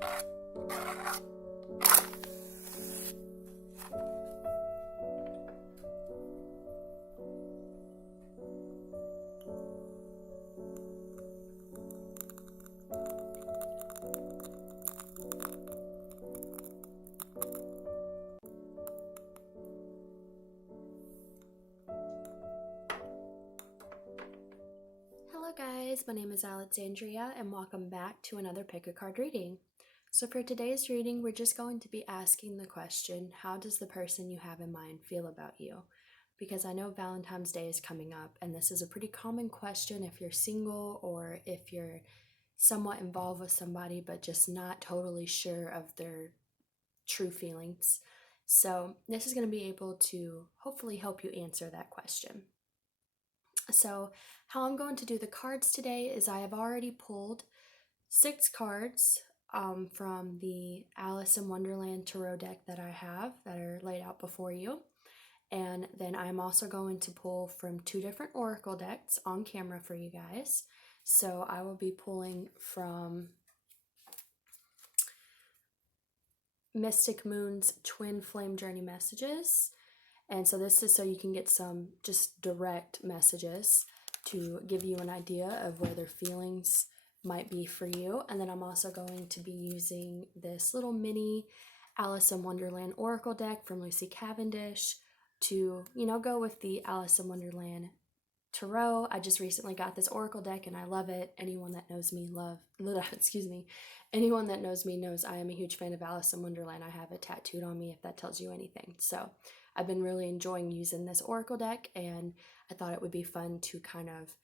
Hello guys, my name is Alexandria and welcome back to another pick a card reading. So for today's reading, we're just going to be asking the question, how does the person you have in mind feel about you? Because I know Valentine's Day is coming up and this is a pretty common question if you're single or if you're somewhat involved with somebody but just not totally sure of their true feelings. So this is going to be able to hopefully help you answer that question. So how I'm going to do the cards today is I have already pulled 6 cards from the Alice in Wonderland Tarot deck that I have that are laid out before you. And then I'm also going to pull from 2 different oracle decks on camera for you guys. So I will be pulling from Mystic Moon's Twin Flame Journey Messages. And so this is so you can get some just direct messages to give you an idea of where their feelings might be for you. And then I'm also going to be using this little mini Alice in Wonderland Oracle deck from Lucy Cavendish to, go with the Alice in Wonderland Tarot. I just recently got this Oracle deck and I love it. Anyone that knows me anyone that knows me knows I am a huge fan of Alice in Wonderland. I have it tattooed on me if that tells you anything. So I've been really enjoying using this Oracle deck and I thought it would be fun to kind of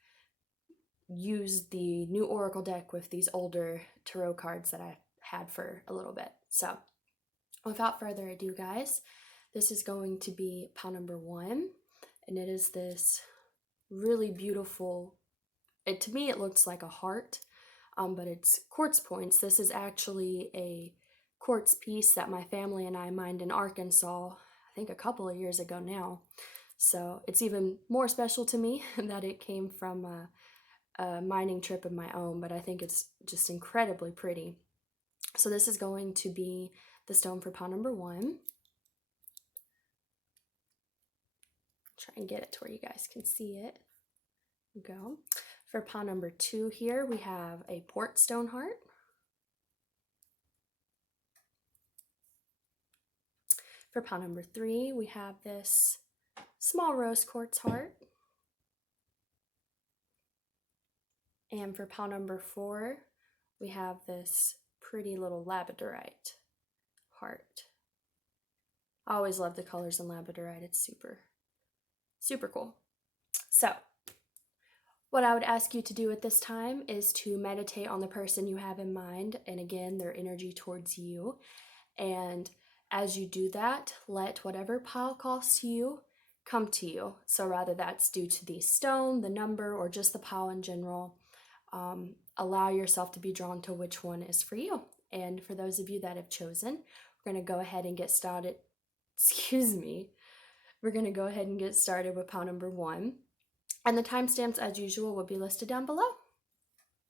use the new Oracle deck with these older tarot cards that I've had for a little bit. So without further ado, guys, this is going to be pile number 1 and it is this really beautiful, to me it looks like a heart, but it's quartz points. This is actually a quartz piece that my family and I mined in Arkansas, I think a couple of years ago now. So it's even more special to me that it came from a mining trip of my own, but I think it's just incredibly pretty. So this is going to be the stone for pile number 1. Try and get it to where you guys can see it. Go. For pile number 2 here, we have a port stone heart. For pile number 3, we have this small rose quartz heart. And for pile number 4, we have this pretty little labradorite heart. I always love the colors in labradorite. It's super, super cool. So what I would ask you to do at this time is to meditate on the person you have in mind, and again, their energy towards you. And as you do that, let whatever pile calls to you come to you. So rather that's due to the stone, the number, or just the pile in general, allow yourself to be drawn to which one is for you. And for those of you that have chosen, we're going to go ahead and get started. We're going to go ahead and get started with pile number 1. And the timestamps, as usual, will be listed down below.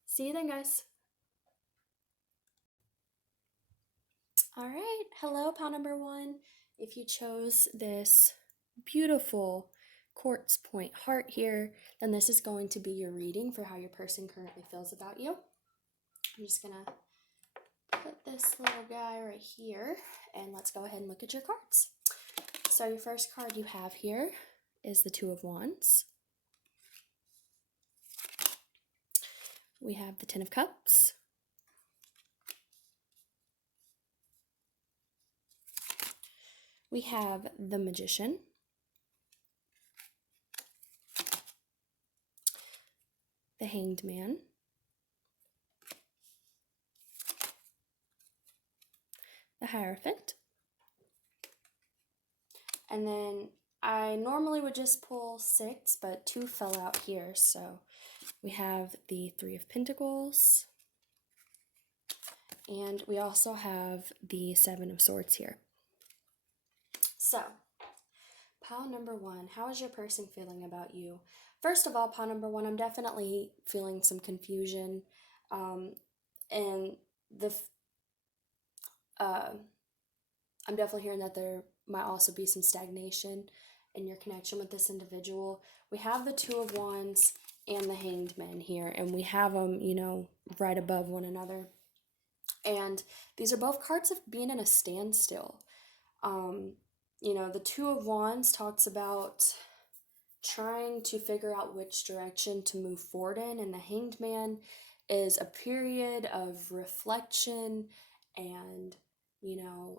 See you then, guys. All right, hello, pile number 1. If you chose this beautiful quartz point heart here, then this is going to be your reading for how your person currently feels about you. I'm just going to put this little guy right here, and let's go ahead and look at your cards. So your first card you have here is the 2 of Wands. We have the 10 of Cups. We have the Magician. The Hanged Man. The Hierophant. And then I normally would just pull 6, but 2 fell out here, so we have the 3 of Pentacles, and we also have the 7 of Swords here. So, pile number 1, how is your person feeling about you? First of all, pile number 1, I'm definitely feeling some confusion, and uh, I'm definitely hearing that there might also be some stagnation in your connection with this individual. We have the Two of Wands and the Hanged Man here, and we have them, right above one another. And these are both cards of being in a standstill. Um, the Two of Wands talks about trying to figure out which direction to move forward in, and the Hanged Man is a period of reflection and,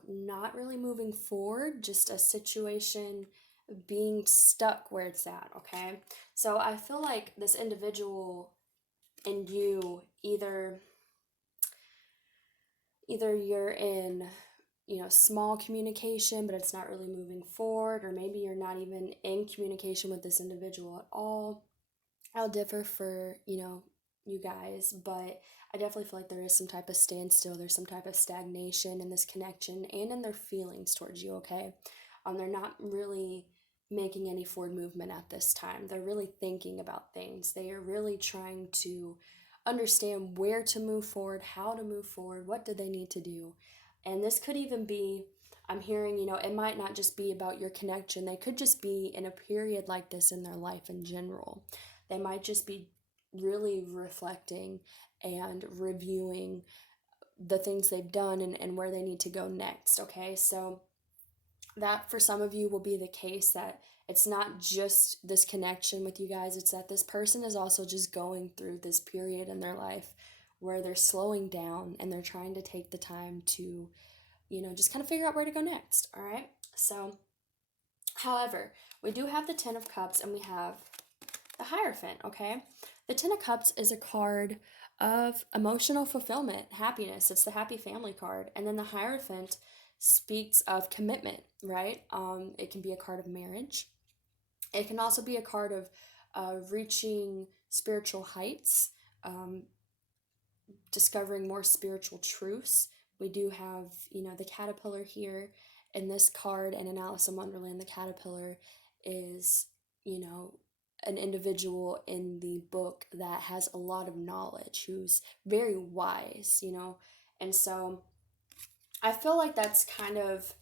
not really moving forward, just a situation being stuck where it's at, okay? So I feel like this individual and you either you're in small communication but it's not really moving forward, or maybe you're not even in communication with this individual at all. I'll differ for you guys, but I definitely feel like there is some type of standstill, there's some type of stagnation in this connection and in their feelings towards you, okay? They're not really making any forward movement at this time. They're really thinking about things. They are really trying to understand where to move forward, how to move forward, what do they need to do. And this could even be, I'm hearing, it might not just be about your connection. They could just be in a period like this in their life in general. They might just be really reflecting and reviewing the things they've done and where they need to go next, okay? So that for some of you will be the case, that it's not just this connection with you guys, it's that this person is also just going through this period in their life where they're slowing down and they're trying to take the time to, just kind of figure out where to go next, all right? So, however, we do have the Ten of Cups and we have the Hierophant, okay? The Ten of Cups is a card of emotional fulfillment, happiness. It's the happy family card. And then the Hierophant speaks of commitment, right? It can be a card of marriage. It can also be a card of reaching spiritual heights, discovering more spiritual truths. We do have, the caterpillar here in this card, and in Alice in Wonderland, the caterpillar is, an individual in the book that has a lot of knowledge, who's very wise, and so I feel like that's kind of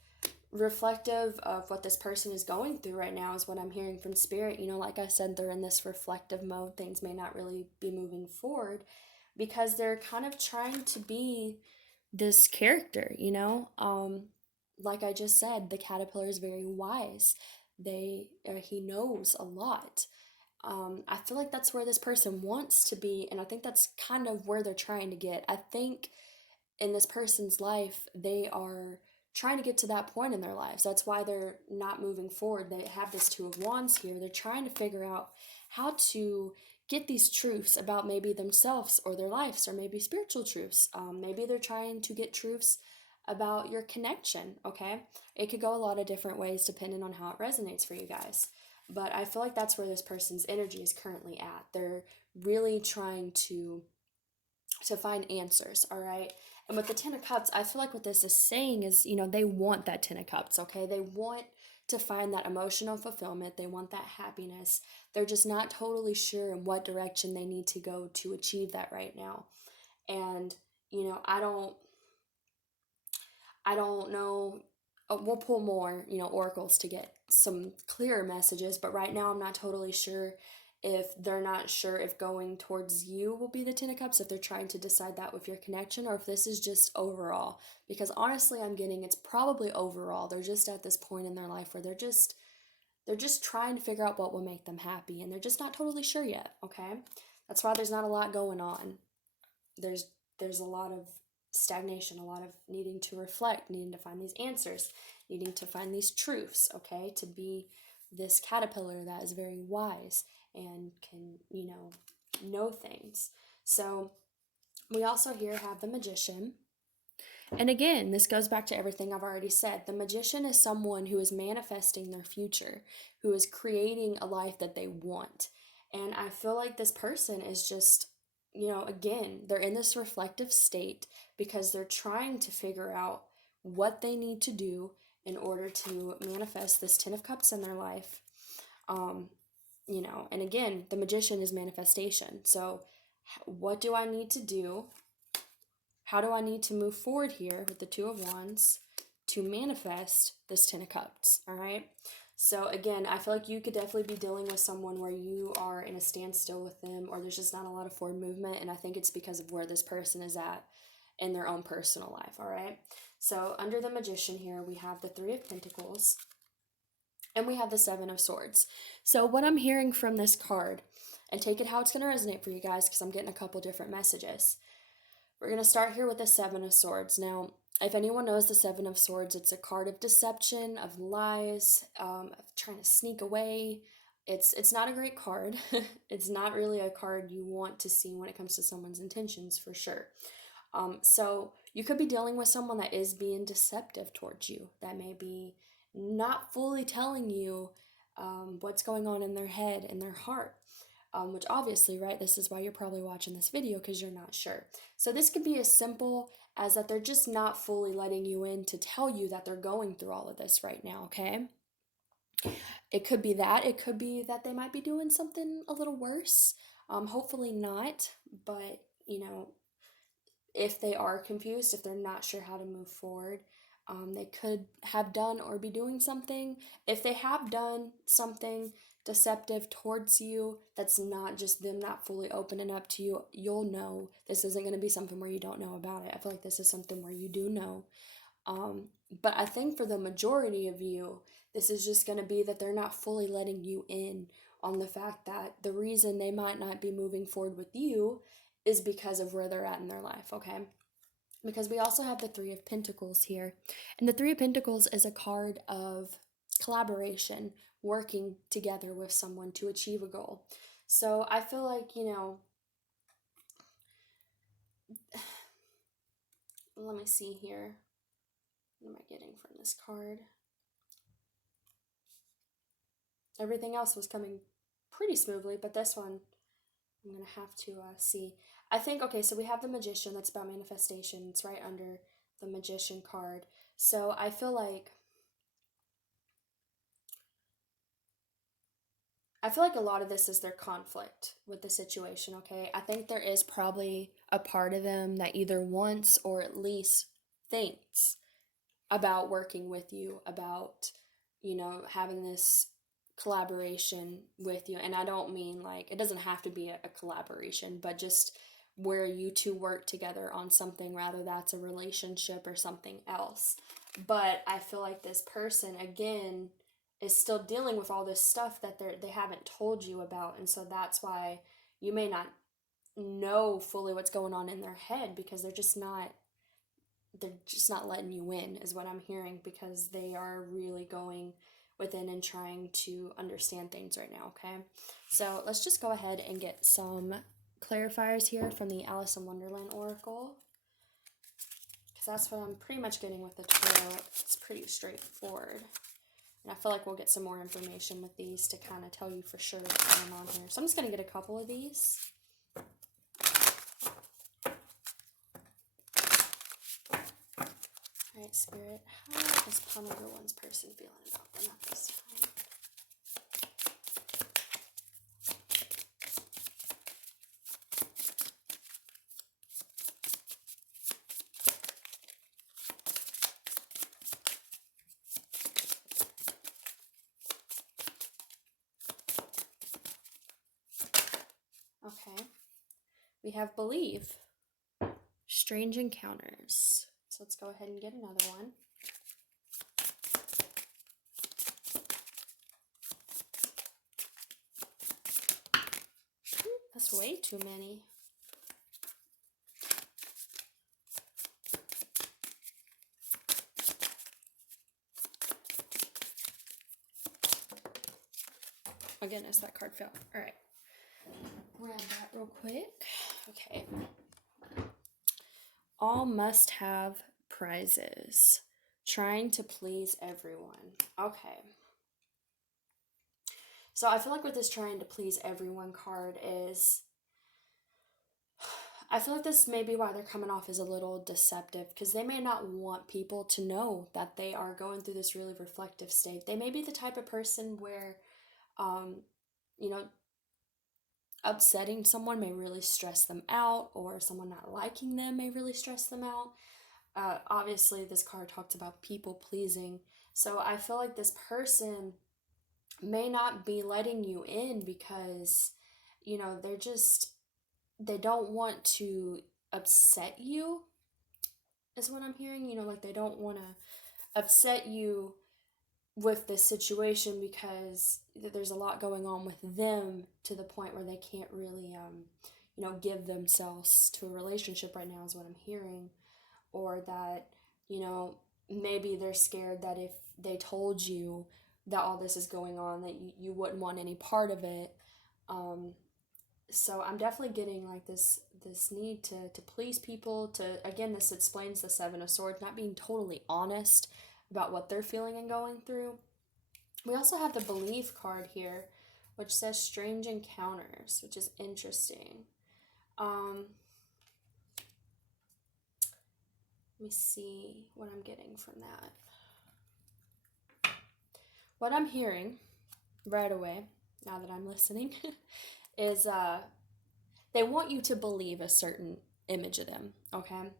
reflective of what this person is going through right now, is what I'm hearing from spirit. Like I said, they're in this reflective mode. Things may not really be moving forward because they're kind of trying to be this character, like I just said, the caterpillar is very wise. He knows a lot. I feel like that's where this person wants to be, and I think that's kind of where they're trying to get. I think in this person's life, they are trying to get to that point in their lives. That's why they're not moving forward. They have this Two of Wands here. They're trying to figure out how to get these truths about maybe themselves or their lives, or maybe spiritual truths. Maybe they're trying to get truths about your connection, okay? It could go a lot of different ways depending on how it resonates for you guys. But I feel like that's where this person's energy is currently at. They're really trying to find answers, all right? And with the Ten of Cups, I feel like what this is saying is, they want that Ten of Cups, okay? They want to find that emotional fulfillment. They want that happiness. They're just not totally sure in what direction they need to go to achieve that right now. And, I don't know. We'll pull more, oracles to get some clearer messages, but right now I'm not totally sure if they're not sure if going towards you will be the Ten of Cups, if they're trying to decide that with your connection, or if this is just overall. Because honestly, I'm getting it's probably overall. They're just at this point in their life where they're just trying to figure out what will make them happy, and they're just not totally sure yet, okay? That's why there's not a lot going on. There's a lot of stagnation, a lot of needing to reflect, needing to find these answers, needing to find these truths, okay? To be this caterpillar that is very wise and can, know things. So we also here have the Magician. And again, this goes back to everything I've already said. The Magician is someone who is manifesting their future, who is creating a life that they want. And I feel like this person is just, again, they're in this reflective state because they're trying to figure out what they need to do in order to manifest this Ten of Cups in their life. And again, the Magician is manifestation. So what do I need to do How do I need to move forward here with the Two of Wands to manifest this Ten of Cups, all right? So again, I feel like you could definitely be dealing with someone where you are in a standstill with them, or there's just not a lot of forward movement, and I think it's because of where this person is at in their own personal life, all right? So under the Magician here, we have the Three of Pentacles, and we have the Seven of Swords. So what I'm hearing from this card, and take it how it's going to resonate for you guys, because I'm getting a couple different messages. We're going to start here with the Seven of Swords. Now, if anyone knows the Seven of Swords, it's a card of deception, of lies, of trying to sneak away. It's not a great card. It's not really a card you want to see when it comes to someone's intentions, for sure. So you could be dealing with someone that is being deceptive towards you, that may be not fully telling you what's going on in their head and their heart. Which obviously, right, this is why you're probably watching this video, because you're not sure. So this could be as simple as that they're just not fully letting you in to tell you that they're going through all of this right now, okay? It could be that. It could be that they might be doing something a little worse. Hopefully not, but, you know, if they are confused, if they're not sure how to move forward, they could have done or be doing something. If they have done something deceptive towards you, that's not just them not fully opening up to you, you'll know. This isn't going to be something where you don't know about it. I feel like this is something where you do know. But I think for the majority of you, this is just going to be that they're not fully letting you in on the fact that the reason they might not be moving forward with you is because of where they're at in their life, okay? Because we also have the Three of Pentacles here. And the Three of Pentacles is a card of collaboration, working together with someone to achieve a goal. So I feel like, you know, let me see here. What am I getting from this card? Everything else was coming pretty smoothly, but this one I'm going to have to see. I think, okay, so we have the Magician. That's about manifestation. It's right under the Magician card. So I feel like a lot of this is their conflict with the situation, okay? I think there is probably a part of them that either wants or at least thinks about working with you, about, you know, having this collaboration with you. And I don't mean like, it doesn't have to be a collaboration, but just where you two work together on something, rather that's a relationship or something else. But I feel like this person, again, is still dealing with all this stuff that they haven't told you about, and so that's why you may not know fully what's going on in their head, because they're just not letting you in, is what I'm hearing, because they are really going within and trying to understand things right now, okay? So let's just go ahead and get some clarifiers here from the Alice in Wonderland Oracle, because that's what I'm pretty much getting with the tarot. It's pretty straightforward. And I feel like we'll get some more information with these to kind of tell you for sure what's going on here. So I'm just going to get a couple of these. Alright, Spirit, how is Pomegrove One's person feeling about them at this time? Okay. We have Believe. Strange Encounters. So let's go ahead and get another one. That's way too many. Oh goodness, that card fell. Alright. Grab that real quick. Okay. All must have prizes. Trying to please everyone. Okay. So I feel like with this trying to please everyone card is, I feel like this may be why they're coming off as a little deceptive, because they may not want people to know that they are going through this really reflective state. They may be the type of person where, you know, upsetting someone may really stress them out, or someone not liking them may really stress them out. Obviously, this card talks about people pleasing. So I feel like this person may not be letting you in because, they don't want to upset you, is what I'm hearing. Like they don't want to upset you with this situation because there's a lot going on with them to the point where they can't really, give themselves to a relationship right now, is what I'm hearing. Or that, you know, maybe they're scared that if they told you that all this is going on, that you wouldn't want any part of it. Um, so I'm definitely getting like this need to please people, to, again, this explains the Seven of Swords, not being totally honest about what they're feeling and going through. We also have the Belief card here, which says strange encounters, which is interesting. um Let me see what I'm getting from that. What I'm hearing right away, now that I'm listening, is they want you to believe a certain image of them, okay?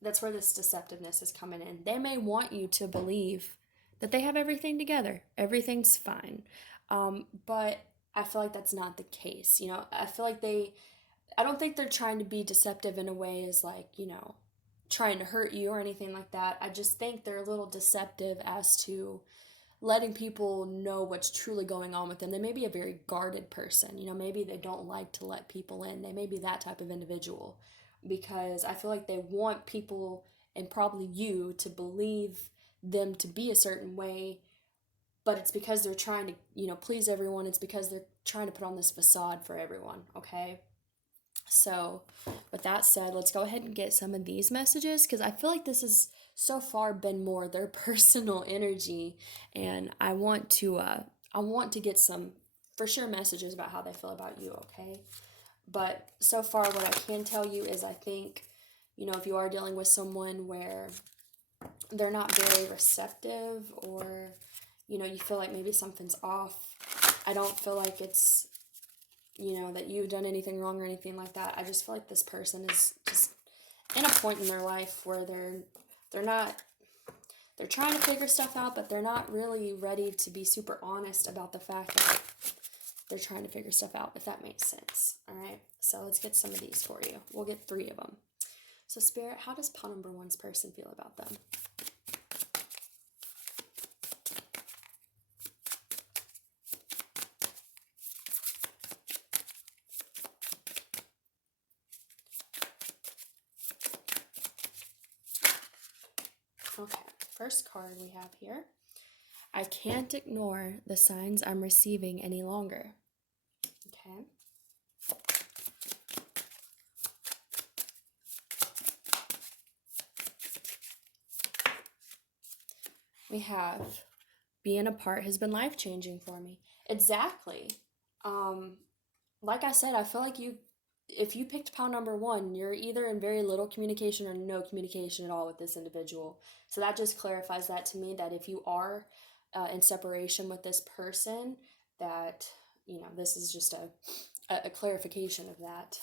That's where this deceptiveness is coming in. They may want you to believe that they have everything together, everything's fine. But I feel like that's not the case. I feel like I don't think they're trying to be deceptive in a way as like, trying to hurt you or anything like that. I just think they're a little deceptive as to letting people know what's truly going on with them. They may be a very guarded person. Maybe they don't like to let people in. They may be that type of individual because I feel like they want people, and probably you, to believe them to be a certain way, but it's because they're trying to, please everyone. It's because they're trying to put on this facade for everyone, okay? So, with that said, let's go ahead and get some of these messages because I feel like this has so far been more their personal energy, and I want to get some for sure messages about how they feel about you, okay? But so far, what I can tell you is I think, if you are dealing with someone where they're not very receptive, or you feel like maybe something's off, I don't feel like it's that you've done anything wrong or anything like that. I just feel like this person is just in a point in their life where they're trying to figure stuff out, but they're not really ready to be super honest about the fact that they're trying to figure stuff out, if that makes sense. All right, so let's get some of these for you. We'll get 3 of them. So Spirit, how does pile number 1's person feel about them? Okay, first card we have here. I can't ignore the signs I'm receiving any longer. Okay. We have being apart has been life-changing for me. Exactly. Like I said, I feel like if you picked pile number 1, you're either in very little communication or no communication at all with this individual. So that just clarifies that to me, that if you are in separation with this person, that, this is just a clarification of that.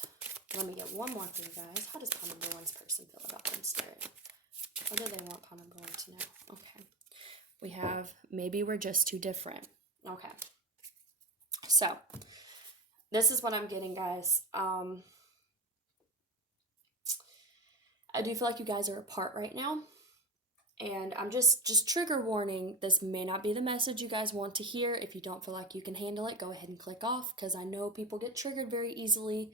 Let me get one more for you guys. How does pile number 1's person feel about them, Spirit? What do they want pile number 1 to know? Okay. We have maybe we're just too different. Okay. So this is what I'm getting, guys. I do feel like you guys are apart right now. And I'm just trigger warning, this may not be the message you guys want to hear. If you don't feel like you can handle it, go ahead and click off, because I know people get triggered very easily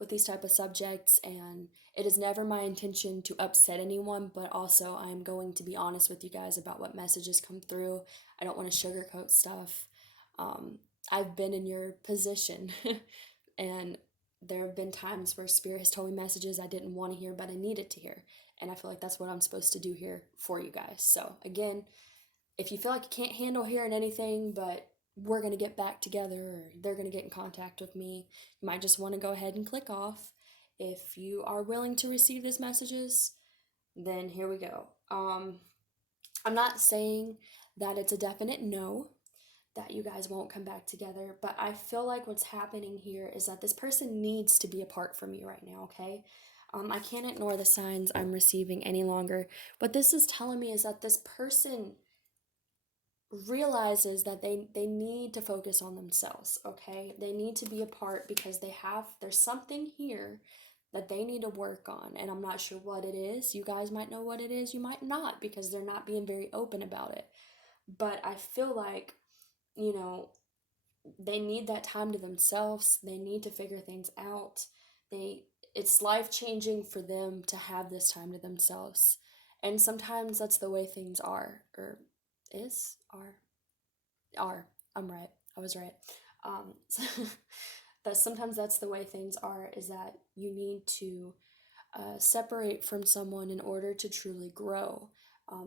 with these type of subjects, and it is never my intention to upset anyone, but also I'm going to be honest with you guys about what messages come through. I don't want to sugarcoat stuff. I've been in your position and there have been times where Spirit has told me messages I didn't want to hear, but I needed to hear. And I feel like that's what I'm supposed to do here for you guys. So again, if you feel like you can't handle hearing anything, but we're going to get back together, or they're going to get in contact with me, you might just want to go ahead and click off. If you are willing to receive these messages, then here we go. I'm not saying that it's a definite no. that you guys won't come back together. But I feel like what's happening here is that this person needs to be apart from you right now, okay? I can't ignore the signs I'm receiving any longer. What this is telling me is that this person realizes that they need to focus on themselves, okay? They need to be apart because there's something here that they need to work on, and I'm not sure what it is. You guys might know what it is, you might not, because they're not being very open about it. But I feel like, you know, they need that time to themselves. They need to figure things out. It's life changing for them to have this time to themselves. And sometimes that's the way things are, or is, are. I'm right. I was right. Um, that sometimes that's the way things are, is that you need to separate from someone in order to truly grow.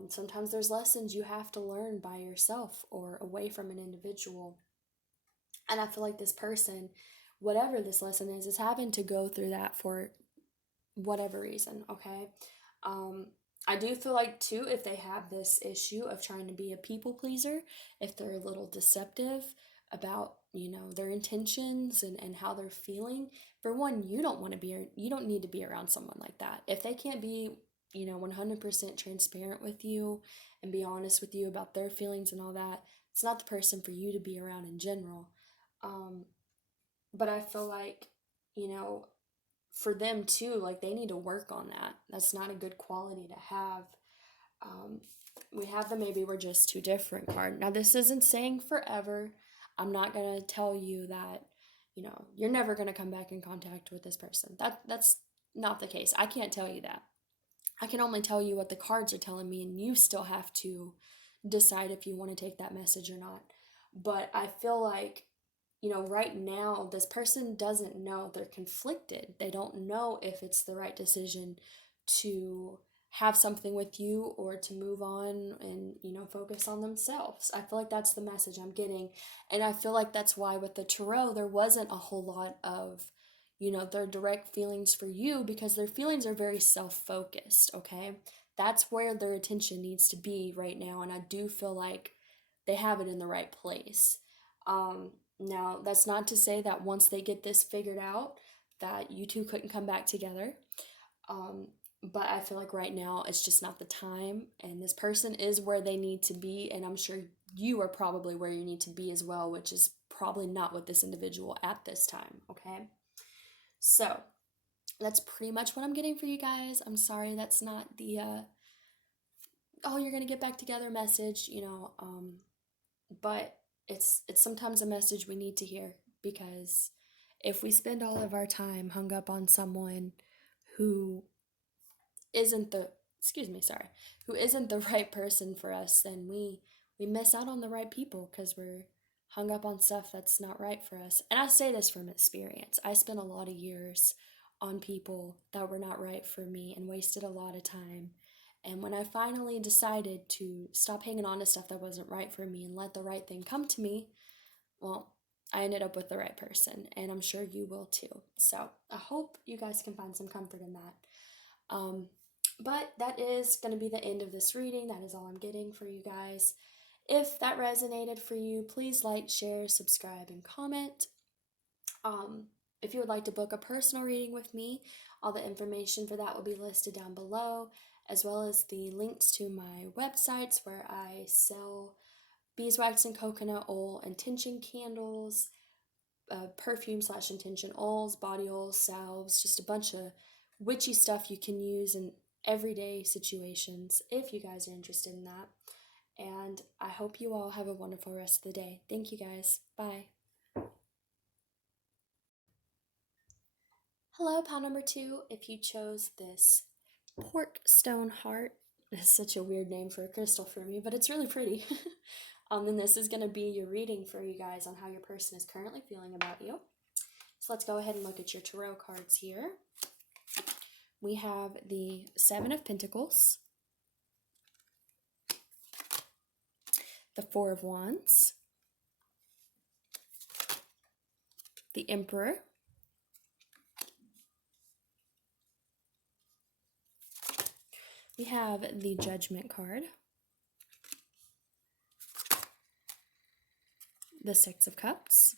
Sometimes there's lessons you have to learn by yourself or away from an individual. And I feel like this person, whatever this lesson is having to go through that for whatever reason, okay? Um, I do feel like, too, if they have this issue of trying to be a people pleaser, if they're a little deceptive about, their intentions and how they're feeling, for one, you don't need to be around someone like that. If they can't be, 100% transparent with you and be honest with you about their feelings and all that, it's not the person for you to be around in general. Um, but I feel like, you know, for them too, like they need to work on that. That's not a good quality to have. Um, we have the maybe we're just too different card. Now, this isn't saying forever. I'm not going to tell you that, you're never going to come back in contact with this person. That's not the case. I can't tell you that. I can only tell you what the cards are telling me, and you still have to decide if you want to take that message or not. But I feel like, right now, this person doesn't know. They're conflicted. They don't know if it's the right decision to have something with you or to move on and, focus on themselves. I feel like that's the message I'm getting. And I feel like that's why with the tarot, there wasn't a whole lot of, their direct feelings for you, because their feelings are very self-focused, okay? That's where their attention needs to be right now. And I do feel like they have it in the right place. Now, that's not to say that once they get this figured out, that you two couldn't come back together. But I feel like right now it's just not the time, and this person is where they need to be, and I'm sure you are probably where you need to be as well, which is probably not with this individual at this time, okay? So, that's pretty much what I'm getting for you guys. I'm sorry that's not the, oh, you're gonna get back together message, but it's sometimes a message we need to hear, because if we spend all of our time hung up on someone who isn't the who isn't the right person for us, then we miss out on the right people because we're hung up on stuff that's not right for us. And I say this from experience. I spent a lot of years on people that were not right for me and wasted a lot of time. And when I finally decided to stop hanging on to stuff that wasn't right for me and let the right thing come to me, well, I ended up with the right person, and I'm sure you will too. So I hope you guys can find some comfort in that. But that is going to be the end of this reading. That is all I'm getting for you guys. If that resonated for you, please like, share, subscribe, and comment. If you would like to book a personal reading with me, all the information for that will be listed down below, as well as the links to my websites where I sell beeswax and coconut oil, intention candles, perfume/intention oils, body oils, salves, just a bunch of witchy stuff you can use in everyday situations if you guys are interested in that. And I hope you all have a wonderful rest of the day. Thank you guys. Bye. Hello, pile number 2. If you chose this pork stone heart, it's such a weird name for a crystal for me, but it's really pretty. And this is going to be your reading for you guys on how your person is currently feeling about you. So let's go ahead and look at your tarot cards here. We have the 7 of Pentacles, the 4 of Wands, the Emperor, we have the Judgment card, the Six of Cups.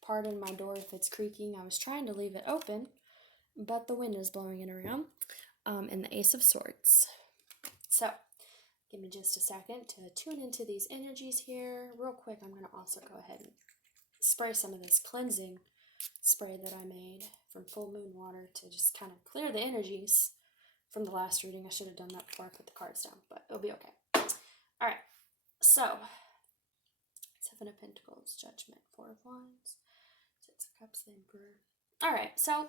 Pardon my door if it's creaking. I was trying to leave it open, but the wind is blowing it around. And the Ace of Swords. So, give me just a second to tune into these energies here. Real quick, I'm going to also go ahead and spray some of this cleansing spray that I made from full moon water to just kind of clear the energies from the last reading. I should have done that before I put the cards down, but it'll be okay. All right, so Seven of Pentacles, Judgment, Four of Wands, Six of Cups, the Emperor. All right, so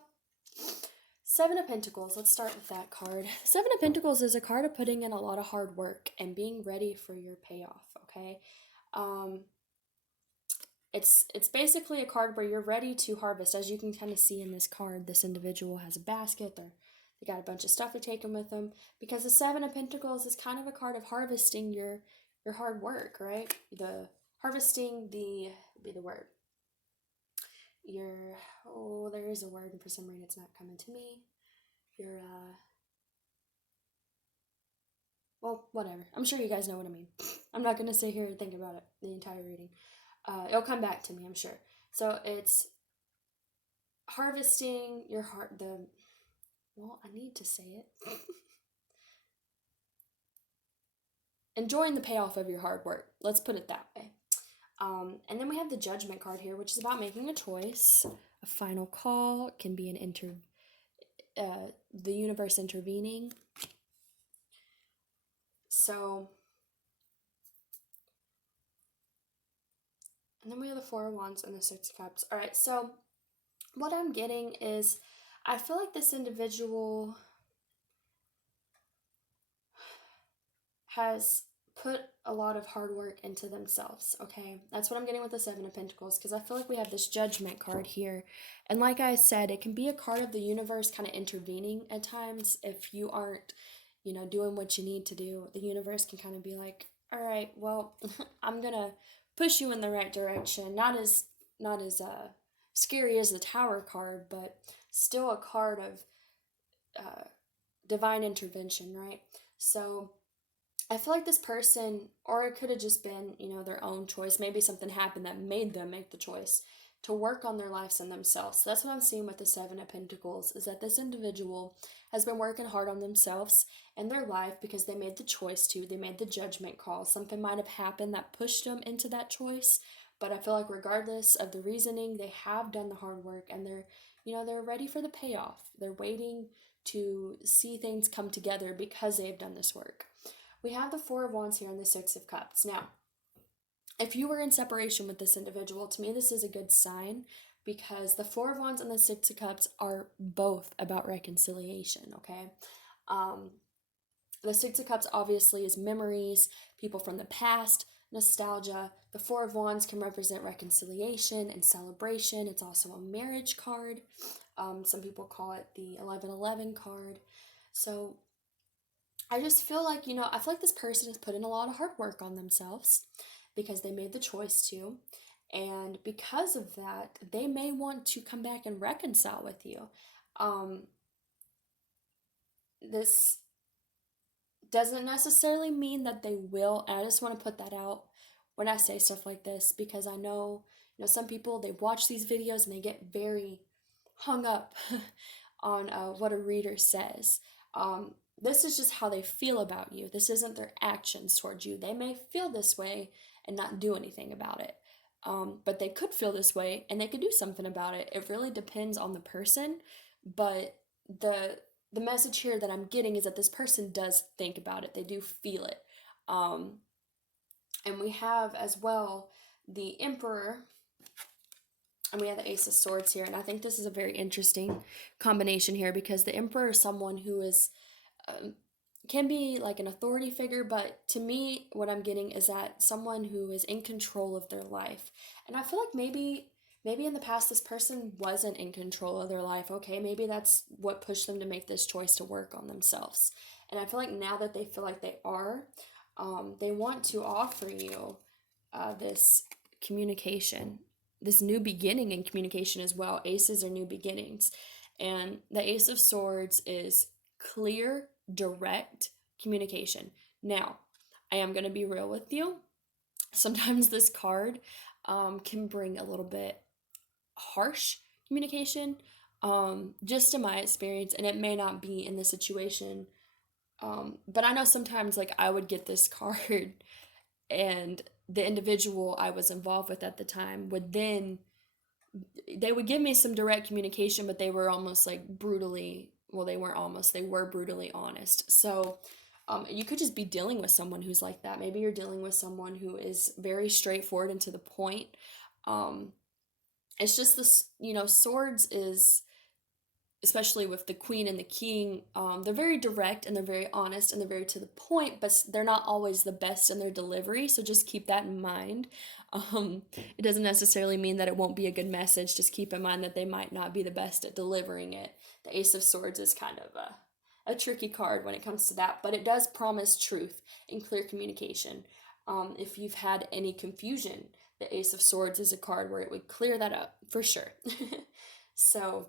Seven of Pentacles, let's start with that card. Seven of Pentacles is a card of putting in a lot of hard work and being ready for your payoff, okay? It's basically a card where you're ready to harvest. As you can kind of see in this card, this individual has a basket. They got a bunch of stuff to take them with them, because the Seven of Pentacles is kind of a card of harvesting your hard work, right? The harvesting the word. There is a word, and for some reason it's not coming to me. Well, whatever. I'm sure you guys know what I mean. I'm not going to sit here and think about it the entire reading. It'll come back to me, I'm sure. So it's harvesting your heart, I need to say it. Enjoying the payoff of your hard work. Let's put it that way. And then we have the Judgment card here, which is about making a choice, a final call. It can be the universe intervening. So, and then we have the Four of Wands and the Six of Cups. All right, so what I'm getting is, I feel like this individual has put a lot of hard work into themselves, okay? That's what I'm getting with the Seven of Pentacles, because I feel like we have this Judgment card here. And like I said, it can be a card of the universe kind of intervening at times. If you aren't, doing what you need to do, the universe can kind of be like, all right, well, I'm going to push you in the right direction. Not as scary as the Tower card, but still a card of divine intervention, right? So I feel like this person, or it could have just been, their own choice. Maybe something happened that made them make the choice to work on their lives and themselves. So that's what I'm seeing with the Seven of Pentacles, is that this individual has been working hard on themselves and their life because they made the choice to. They made the judgment call. Something might have happened that pushed them into that choice. But I feel like regardless of the reasoning, they have done the hard work, and they're ready for the payoff. They're waiting to see things come together because they've done this work. We have the Four of Wands here and the Six of Cups. Now, if you were in separation with this individual, to me this is a good sign, because the Four of Wands and the Six of Cups are both about reconciliation, okay? The Six of Cups obviously is memories, people from the past, nostalgia. The Four of Wands can represent reconciliation and celebration. It's also a marriage card. Some people call it the 1111 card. So I just feel like, I feel like this person has put in a lot of hard work on themselves because they made the choice to. And because of that, they may want to come back and reconcile with you. This doesn't necessarily mean that they will. And I just want to put that out when I say stuff like this, because I know, some people, they watch these videos and they get very hung up on what a reader says. This is just how they feel about you. This isn't their actions towards you. They may feel this way and not do anything about it. But they could feel this way and they could do something about it. It really depends on the person. But the message here that I'm getting is that this person does think about it. They do feel it. And we have as well the Emperor, and we have the Ace of Swords here. And I think this is a very interesting combination here, because the Emperor is someone who is can be like an authority figure, but to me, what I'm getting is that someone who is in control of their life. And I feel like maybe in the past this person wasn't in control of their life. Okay, maybe that's what pushed them to make this choice to work on themselves. And I feel like now that they feel like they are, they want to offer you this communication, this new beginning in communication as well. Aces are new beginnings. And the Ace of Swords is clear, direct communication. Now, I am going to be real with you. Sometimes this card can bring a little bit harsh communication, just in my experience, and it may not be in the situation. But I know sometimes, like, I would get this card, and the individual I was involved with at the time would then, they would give me some direct communication, but they were almost like brutally, well, they weren't almost, they were brutally honest. So, you could just be dealing with someone who's like that. Maybe you're dealing with someone who is very straightforward and to the point. Um, it's just this, swords is, especially with the queen and the king, they're very direct and they're very honest and they're very to the point, but they're not always the best in their delivery. So just keep that in mind. It doesn't necessarily mean that it won't be a good message. Just keep in mind that they might not be the best at delivering it. The Ace of Swords is kind of a tricky card when it comes to that, but it does promise truth and clear communication. If you've had any confusion, the Ace of Swords is a card where it would clear that up for sure. So,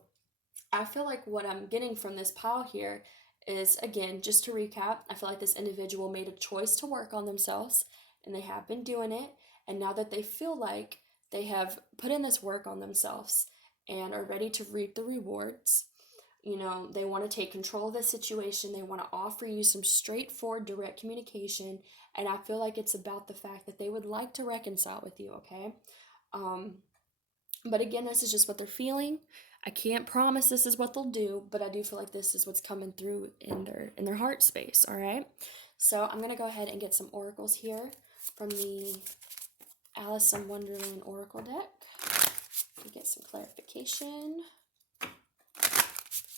I feel like what I'm getting from this pile here is, again, just to recap, I feel like this individual made a choice to work on themselves and they have been doing it. And now that they feel like they have put in this work on themselves and are ready to reap the rewards, they want to take control of the situation. They want to offer you some straightforward, direct communication. And I feel like it's about the fact that they would like to reconcile with you, okay? Um, but again, this is just what they're feeling. I can't promise this is what they'll do, but I do feel like this is what's coming through in their heart space, all right? So I'm going to go ahead and get some oracles here from the Alice in Wonderland Oracle deck. Get some clarification,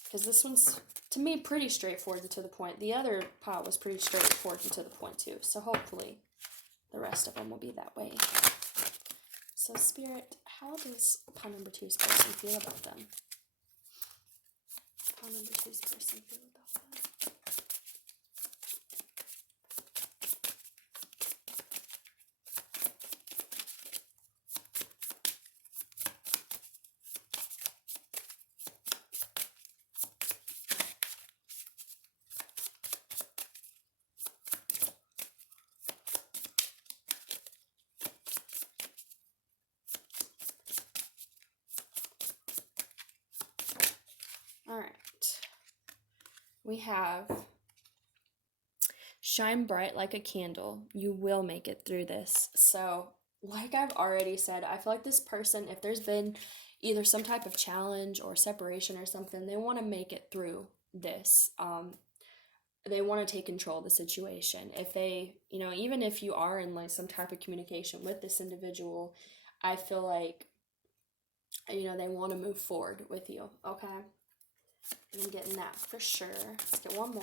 because this one's, to me, pretty straightforward and to the point. The other pile was pretty straightforward and to the point, too. So hopefully the rest of them will be that way. So, Spirit, how does pile number two's person feel about them? Pile number two's person feel about them? All right. We have shine bright like a candle. You will make it through this. So, like I've already said, I feel like this person, if there's been either some type of challenge or separation or something, they want to make it through this. They want to take control of the situation. If they, even if you are in like some type of communication with this individual, I feel like, they want to move forward with you, okay? I'm getting that for sure. Let's get one more.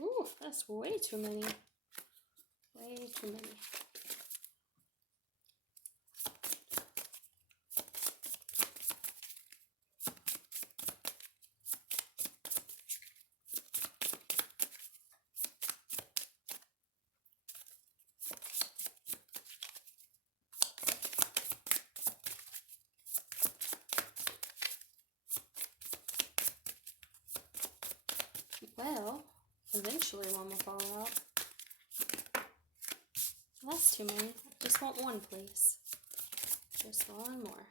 Ooh, that's way too many. Way too many. Well, eventually one will fall out. That's too many. I just want one, please. Just one more.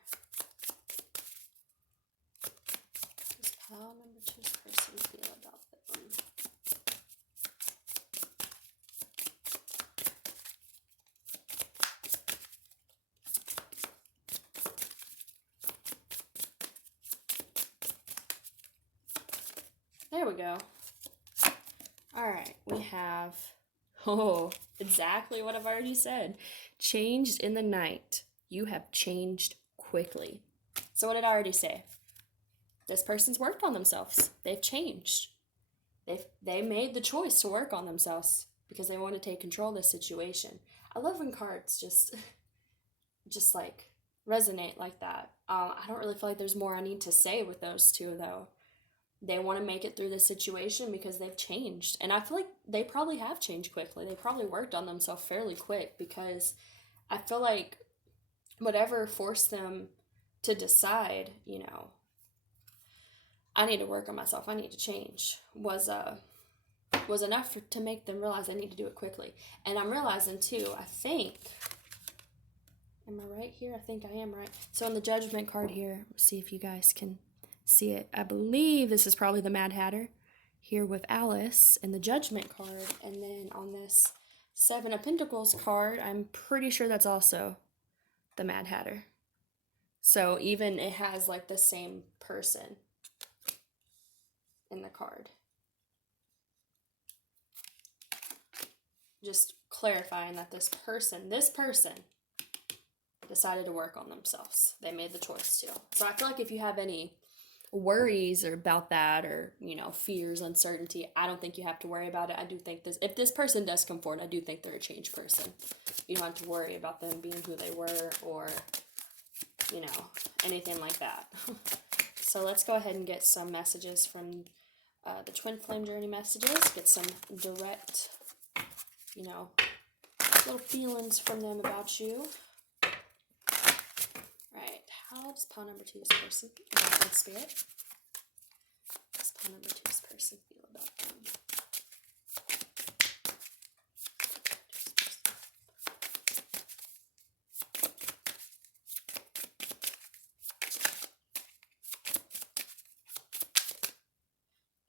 Just how number two's person feel about them. There we go. Alright, we have, exactly what I've already said. Changed in the night. You have changed quickly. So what did I already say? This person's worked on themselves. They've changed. They made the choice to work on themselves because they want to take control of the situation. I love when cards just like resonate like that. I don't really feel like there's more I need to say with those two though. they want to make it through this situation because they've changed. And I feel like they probably have changed quickly. They probably worked on themselves fairly quick, because I feel like whatever forced them to decide, I need to work on myself, I need to change, was enough to make them realize they need to do it quickly. And I'm realizing too, I think, am I right here? I think I am right. So on the judgment card here, see if you guys can see it. I believe this is probably the Mad Hatter here with Alice in the judgment card. And then on this Seven of Pentacles card, I'm pretty sure that's also the Mad Hatter. So even it has like the same person in the card. Just clarifying that this person decided to work on themselves. They made the choice to. So I feel like if you have any worries or about that, or fears, uncertainty, I don't think you have to worry about it. I do think if this person does come forward, I do think they're a changed person. You don't have to worry about them being who they were, or anything like that. So let's go ahead and get some messages from the Twin Flame Journey messages. Get some direct little feelings from them about you. Right, how does pile number 2's person in spirit? How does pile number 2's person feel about them?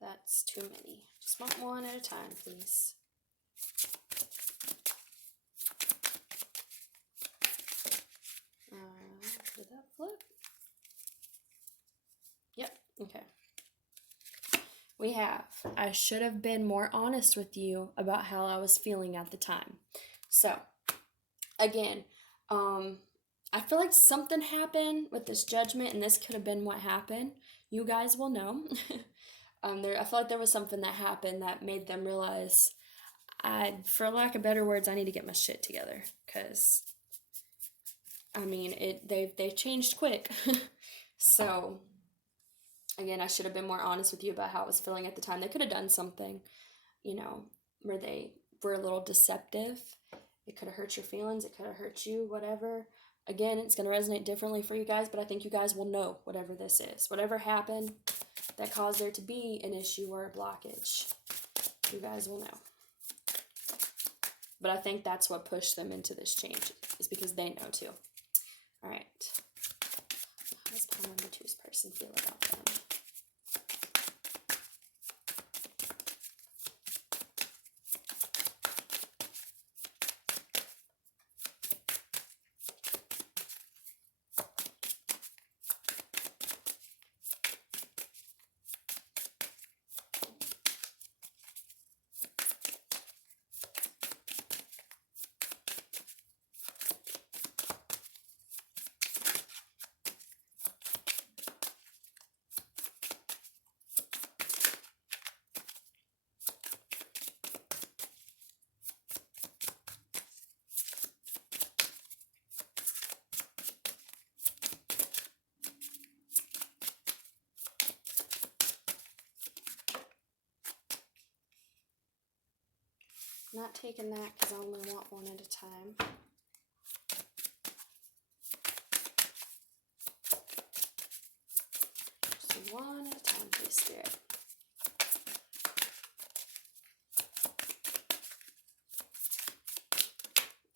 That's too many. Just want one at a time, please. Did that flip? Yep, okay. We have, I should have been more honest with you about how I was feeling at the time. So, again, I feel like something happened with this judgment, and this could have been what happened. You guys will know. I feel like there was something that happened that made them realize, for lack of better words, I need to get my shit together, because they've changed quick. So, again, I should have been more honest with you about how I was feeling at the time. They could have done something, where they were a little deceptive. It could have hurt your feelings. It could have hurt you, whatever. Again, it's going to resonate differently for you guys, but I think you guys will know whatever this is. Whatever happened that caused there to be an issue or a blockage, you guys will know. But I think that's what pushed them into this change, is because they know too. All right. How does pile number 2's person feel about them? Not taking that because I only want one at a time. Just one at a time, please, Spirit.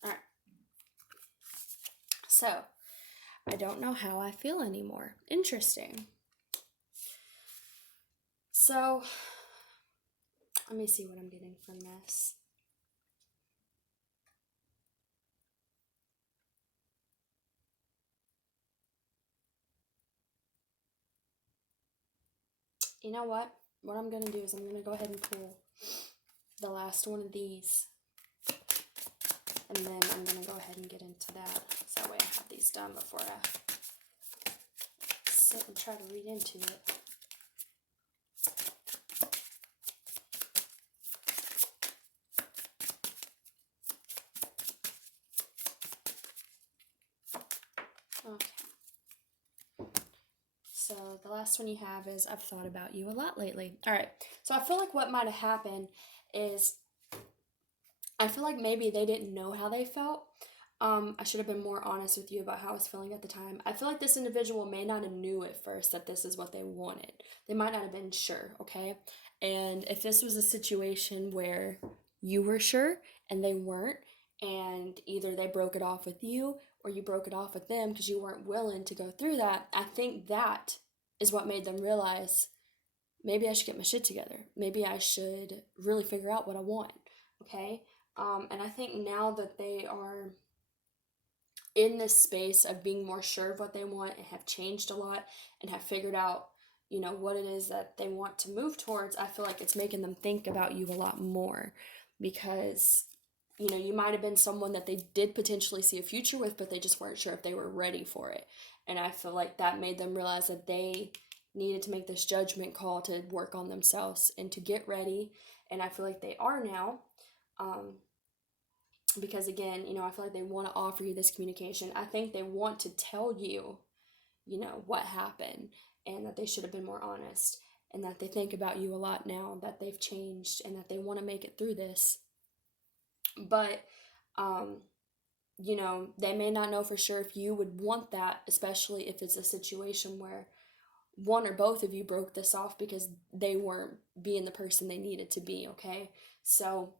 Alright. So, I don't know how I feel anymore. Interesting. So, let me see what I'm getting from this. You know what? What I'm going to do is I'm going to go ahead and pull the last one of these. And then I'm going to go ahead and get into that. So that way I have these done before I sit and try to read into it. Okay. So the last one you have is, I've thought about you a lot lately. All right, so I feel like what might have happened is, I feel like maybe they didn't know how they felt. I should have been more honest with you about how I was feeling at the time. I feel like this individual may not have knew at first that this is what they wanted. They might not have been sure, okay? And if this was a situation where you were sure and they weren't, and either they broke it off with you or you broke it off with them because you weren't willing to go through that, I think that is what made them realize, maybe I should get my shit together. Maybe I should really figure out what I want, okay? And I think now that they are in this space of being more sure of what they want and have changed a lot and have figured out, what it is that they want to move towards, I feel like it's making them think about you a lot more, because you might have been someone that they did potentially see a future with, but they just weren't sure if they were ready for it. And I feel like that made them realize that they needed to make this judgment call to work on themselves and to get ready. And I feel like they are now. Because again, I feel like they want to offer you this communication. I think they want to tell you, what happened, and that they should have been more honest, and that they think about you a lot now that they've changed, and that they want to make it through this. But they may not know for sure if you would want that, especially if it's a situation where one or both of you broke this off because they weren't being the person they needed to be, okay? So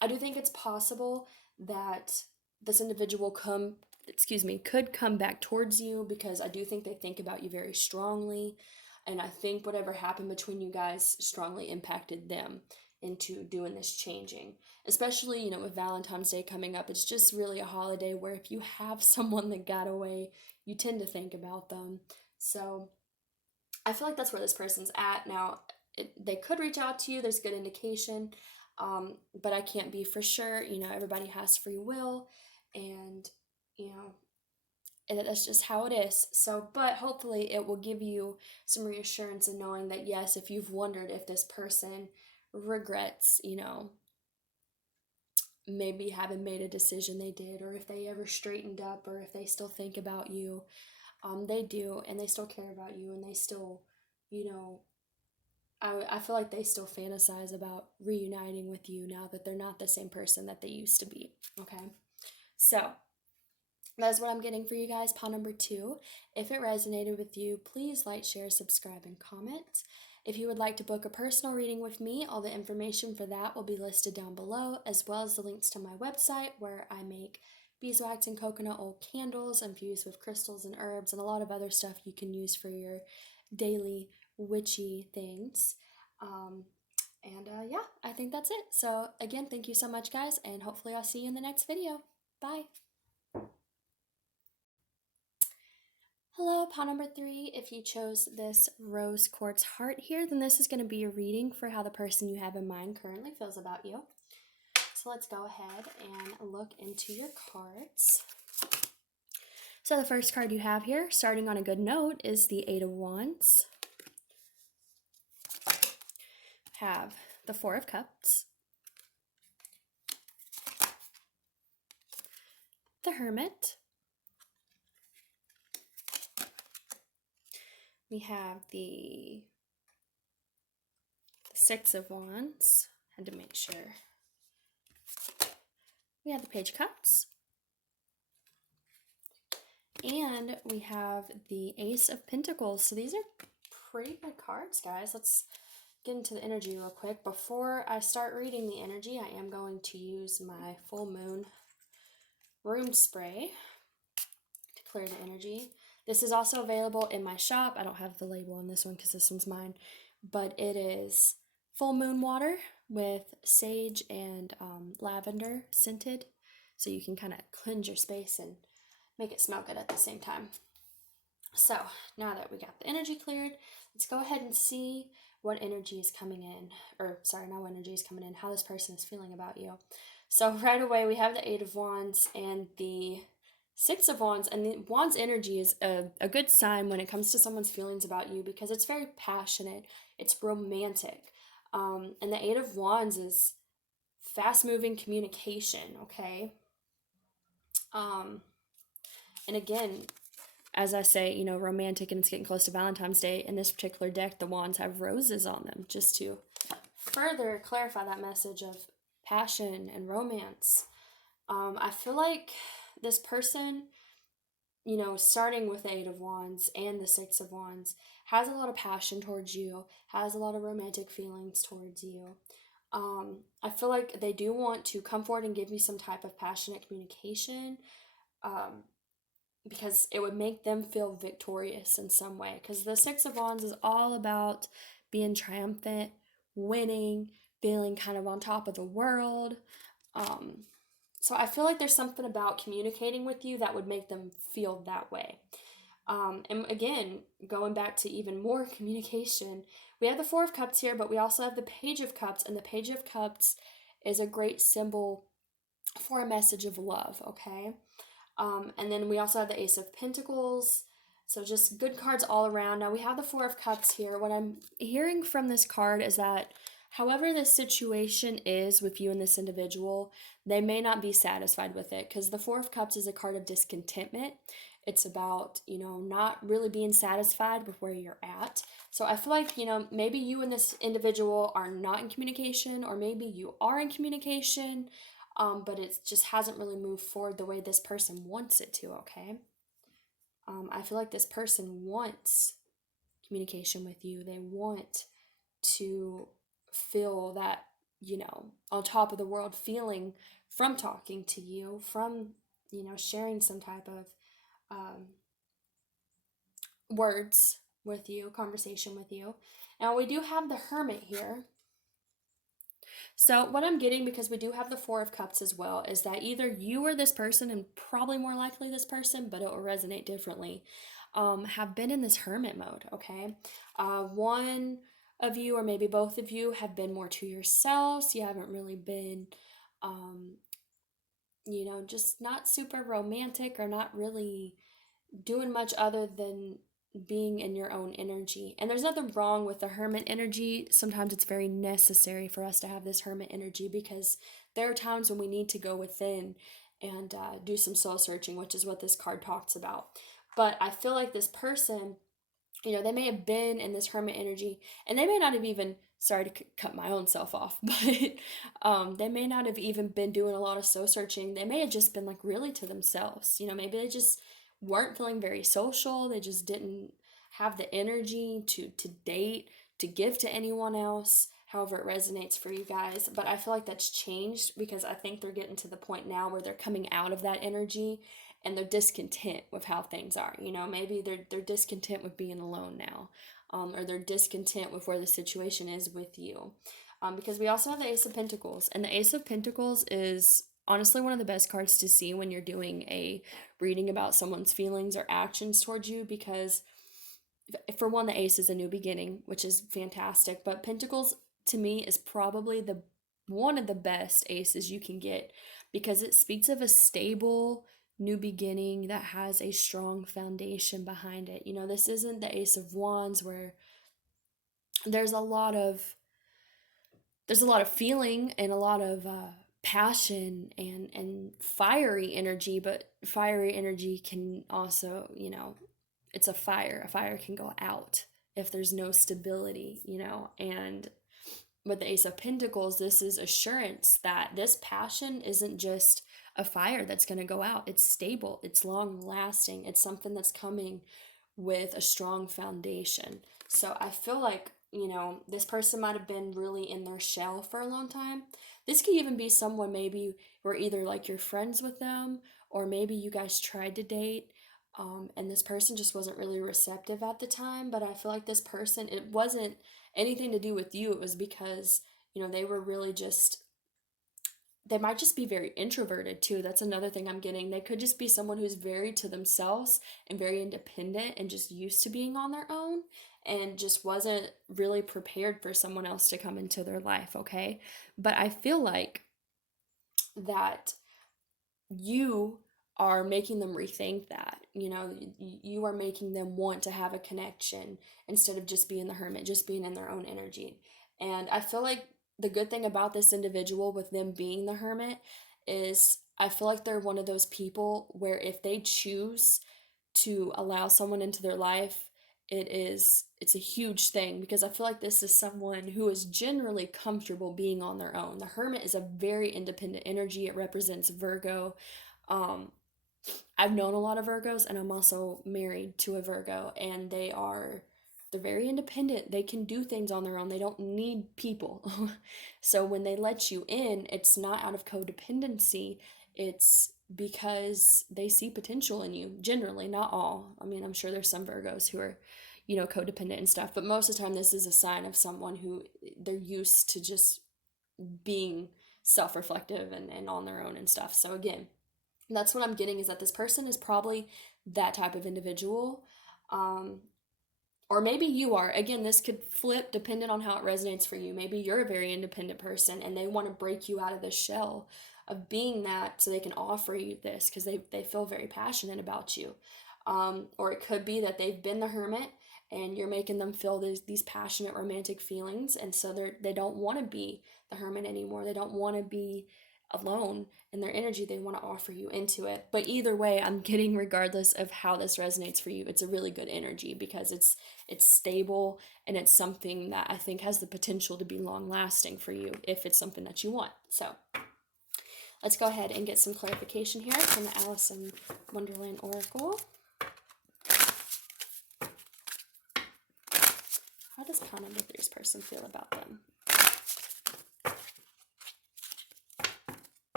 I do think it's possible that this individual could come back towards you, because I do think they think about you very strongly, and I think whatever happened between you guys strongly impacted them into doing this changing. Especially, with Valentine's Day coming up, it's just really a holiday where if you have someone that got away, you tend to think about them. So I feel like that's where this person's at now. They could reach out to you. There's good indication. But I can't be for sure. Everybody has free will, and and that's just how it is. So, but hopefully it will give you some reassurance in knowing that, yes, if you've wondered if this person regrets, maybe haven't made a decision they did, or if they ever straightened up, or if they still think about you, they do, and they still care about you, and they still, I feel like they still fantasize about reuniting with you now that they're not the same person that they used to be, okay? So, that's what I'm getting for you guys, pile number 2. If it resonated with you, please like, share, subscribe, and comment. If you would like to book a personal reading with me, all the information for that will be listed down below, as well as the links to my website, where I make beeswax and coconut oil candles infused with crystals and herbs and a lot of other stuff you can use for your daily witchy things. Yeah, I think that's it. So again, thank you so much, guys, and hopefully I'll see you in the next video. Bye. Hello, pile number 3. If you chose this rose quartz heart here, then this is going to be a reading for how the person you have in mind currently feels about you. So let's go ahead and look into your cards. So the first card you have here, starting on a good note, is the 8 of Wands. Have the 4 of Cups, the Hermit, we have the 6 of Wands, had to make sure, we have the Page of Cups, and we have the Ace of Pentacles. So these are pretty good cards, guys. Let's get into the energy real quick. Before I start reading the energy, I am going to use my full moon room spray to clear the energy. This is also available in my shop. I don't have the label on this one because this one's mine, but it is full moon water with sage and lavender scented, so you can kind of cleanse your space and make it smell good at the same time. So now that we got the energy cleared, let's go ahead and see what energy is coming in, or sorry, not what energy is coming in, how this person is feeling about you. So right away we have the 8 of Wands and the 6 of Wands, and the Wands energy is a good sign when it comes to someone's feelings about you, because it's very passionate, it's romantic, and the 8 of Wands is fast-moving communication, okay? And again, as I say, romantic and it's getting close to Valentine's Day. In this particular deck, the wands have roses on them, just to further clarify that message of passion and romance. I feel like this person, starting with the Eight of Wands and the Six of Wands, has a lot of passion towards you, has a lot of romantic feelings towards you. I feel like they do want to come forward and give you some type of passionate communication, um, because it would make them feel victorious in some way. Because the Six of Wands is all about being triumphant, winning, feeling kind of on top of the world. Um, so I feel like there's something about communicating with you that would make them feel that way. And again, going back to even more communication, we have the Four of Cups here, but we also have the Page of Cups, and the Page of Cups is a great symbol for a message of love, okay? And then we also have the Ace of Pentacles. So just good cards all around. Now we have the Four of Cups here. What I'm hearing from this card is that however this situation is with you and this individual, they may not be satisfied with it, because the Four of Cups is a card of discontentment. It's about, not really being satisfied with where you're at. So I feel like, maybe you and this individual are not in communication, or maybe you are in communication, but it just hasn't really moved forward the way this person wants it to, okay? I feel like this person wants communication with you. They want to feel that, on top of the world feeling from talking to you, from, sharing some type of words with you, conversation with you. Now we do have the Hermit here. So what I'm getting, because we do have the Four of Cups as well, is that either you or this person, and probably more likely this person, but it will resonate differently, have been in this hermit mode, okay? One of you, or maybe both of you, have been more to yourselves. You haven't really been, just not super romantic, or not really doing much other than being in your own energy. And there's nothing wrong with the hermit energy. Sometimes it's very necessary for us to have this hermit energy, because there are times when we need to go within and do some soul searching, which is what this card talks about. But I feel like this person, they may have been in this hermit energy, and they may not have even, sorry to cut my own self off, but they may not have even been doing a lot of soul searching. They may have just been like really to themselves. Maybe they just weren't feeling very social. They just didn't have the energy to date, to give to anyone else, however it resonates for you guys. But I feel like that's changed, because I think they're getting to the point now where they're coming out of that energy, and they're discontent with how things are. Maybe they're discontent with being alone now, or they're discontent with where the situation is with you. Because we also have the Ace of Pentacles, and the Ace of Pentacles is honestly one of the best cards to see when you're doing a reading about someone's feelings or actions towards you, because for one, the Ace is a new beginning, which is fantastic, but Pentacles to me is probably the one of the best aces you can get, because it speaks of a stable new beginning that has a strong foundation behind it. This isn't the Ace of Wands where there's a lot of feeling and a lot of passion and fiery energy, but fiery energy can also, it's a fire. A fire can go out if there's no stability, and with the Ace of Pentacles, this is assurance that this passion isn't just a fire that's going to go out. It's stable, it's long lasting, it's something that's coming with a strong foundation. So I feel like, this person might have been really in their shell for a long time. This could even be someone maybe where either like you're friends with them, or maybe you guys tried to date, and this person just wasn't really receptive at the time. But I feel like this person, it wasn't anything to do with you. It was because, they were really just, they might just be very introverted too. That's another thing I'm getting. They could just be someone who's very to themselves and very independent and just used to being on their own, and just wasn't really prepared for someone else to come into their life, okay? But I feel like that you are making them rethink that. You are making them want to have a connection instead of just being the hermit, just being in their own energy. And I feel like the good thing about this individual with them being the hermit is I feel like they're one of those people where if they choose to allow someone into their life, it's a huge thing, because I feel like this is someone who is generally comfortable being on their own. The Hermit is a very independent energy. It represents Virgo. Um, I've known a lot of Virgos, and I'm also married to a Virgo, and they're very independent. They can do things on their own. They don't need people. So when they let you in, it's not out of codependency. It's because they see potential in you. Generally, not all. I mean, I'm sure there's some Virgos who are, codependent and stuff, but most of the time this is a sign of someone who they're used to just being self-reflective and on their own and stuff. So again, that's what I'm getting, is that this person is probably that type of individual. Um, or maybe you are. Again, this could flip depending on how it resonates for you. Maybe you're a very independent person and they want to break you out of the shell of being that so they can offer you this because they feel very passionate about you. Or it could be that they've been the hermit and you're making them feel these passionate romantic feelings, and so they don't want to be the hermit anymore. They don't want to be alone in their energy. They want to offer you into it. But either way, I'm getting, regardless of how this resonates for you, it's a really good energy because it's stable, and it's something that I think has the potential to be long lasting for you if it's something that you want. So let's go ahead and get some clarification here from the Alice in Wonderland Oracle. How does pile number 3's person feel about them?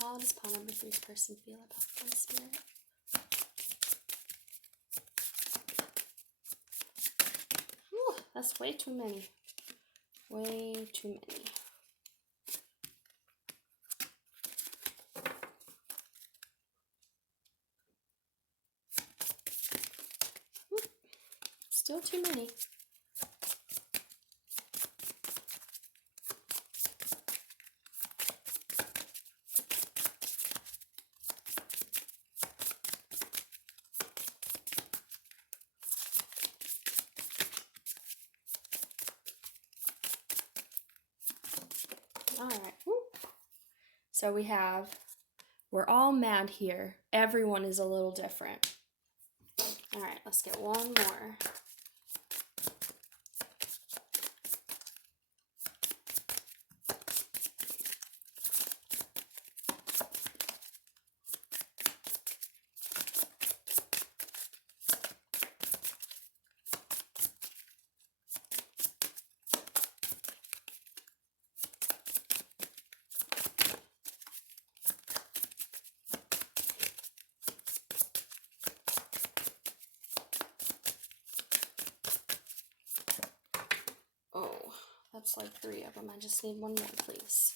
How does pile number 3's person feel about them, Spirit? Whew, that's way too many. Way too many. Still too many. All right. So we're all mad here. Everyone is a little different. All right, let's get one more. Oh, that's like 3 of them. I just need one more, please.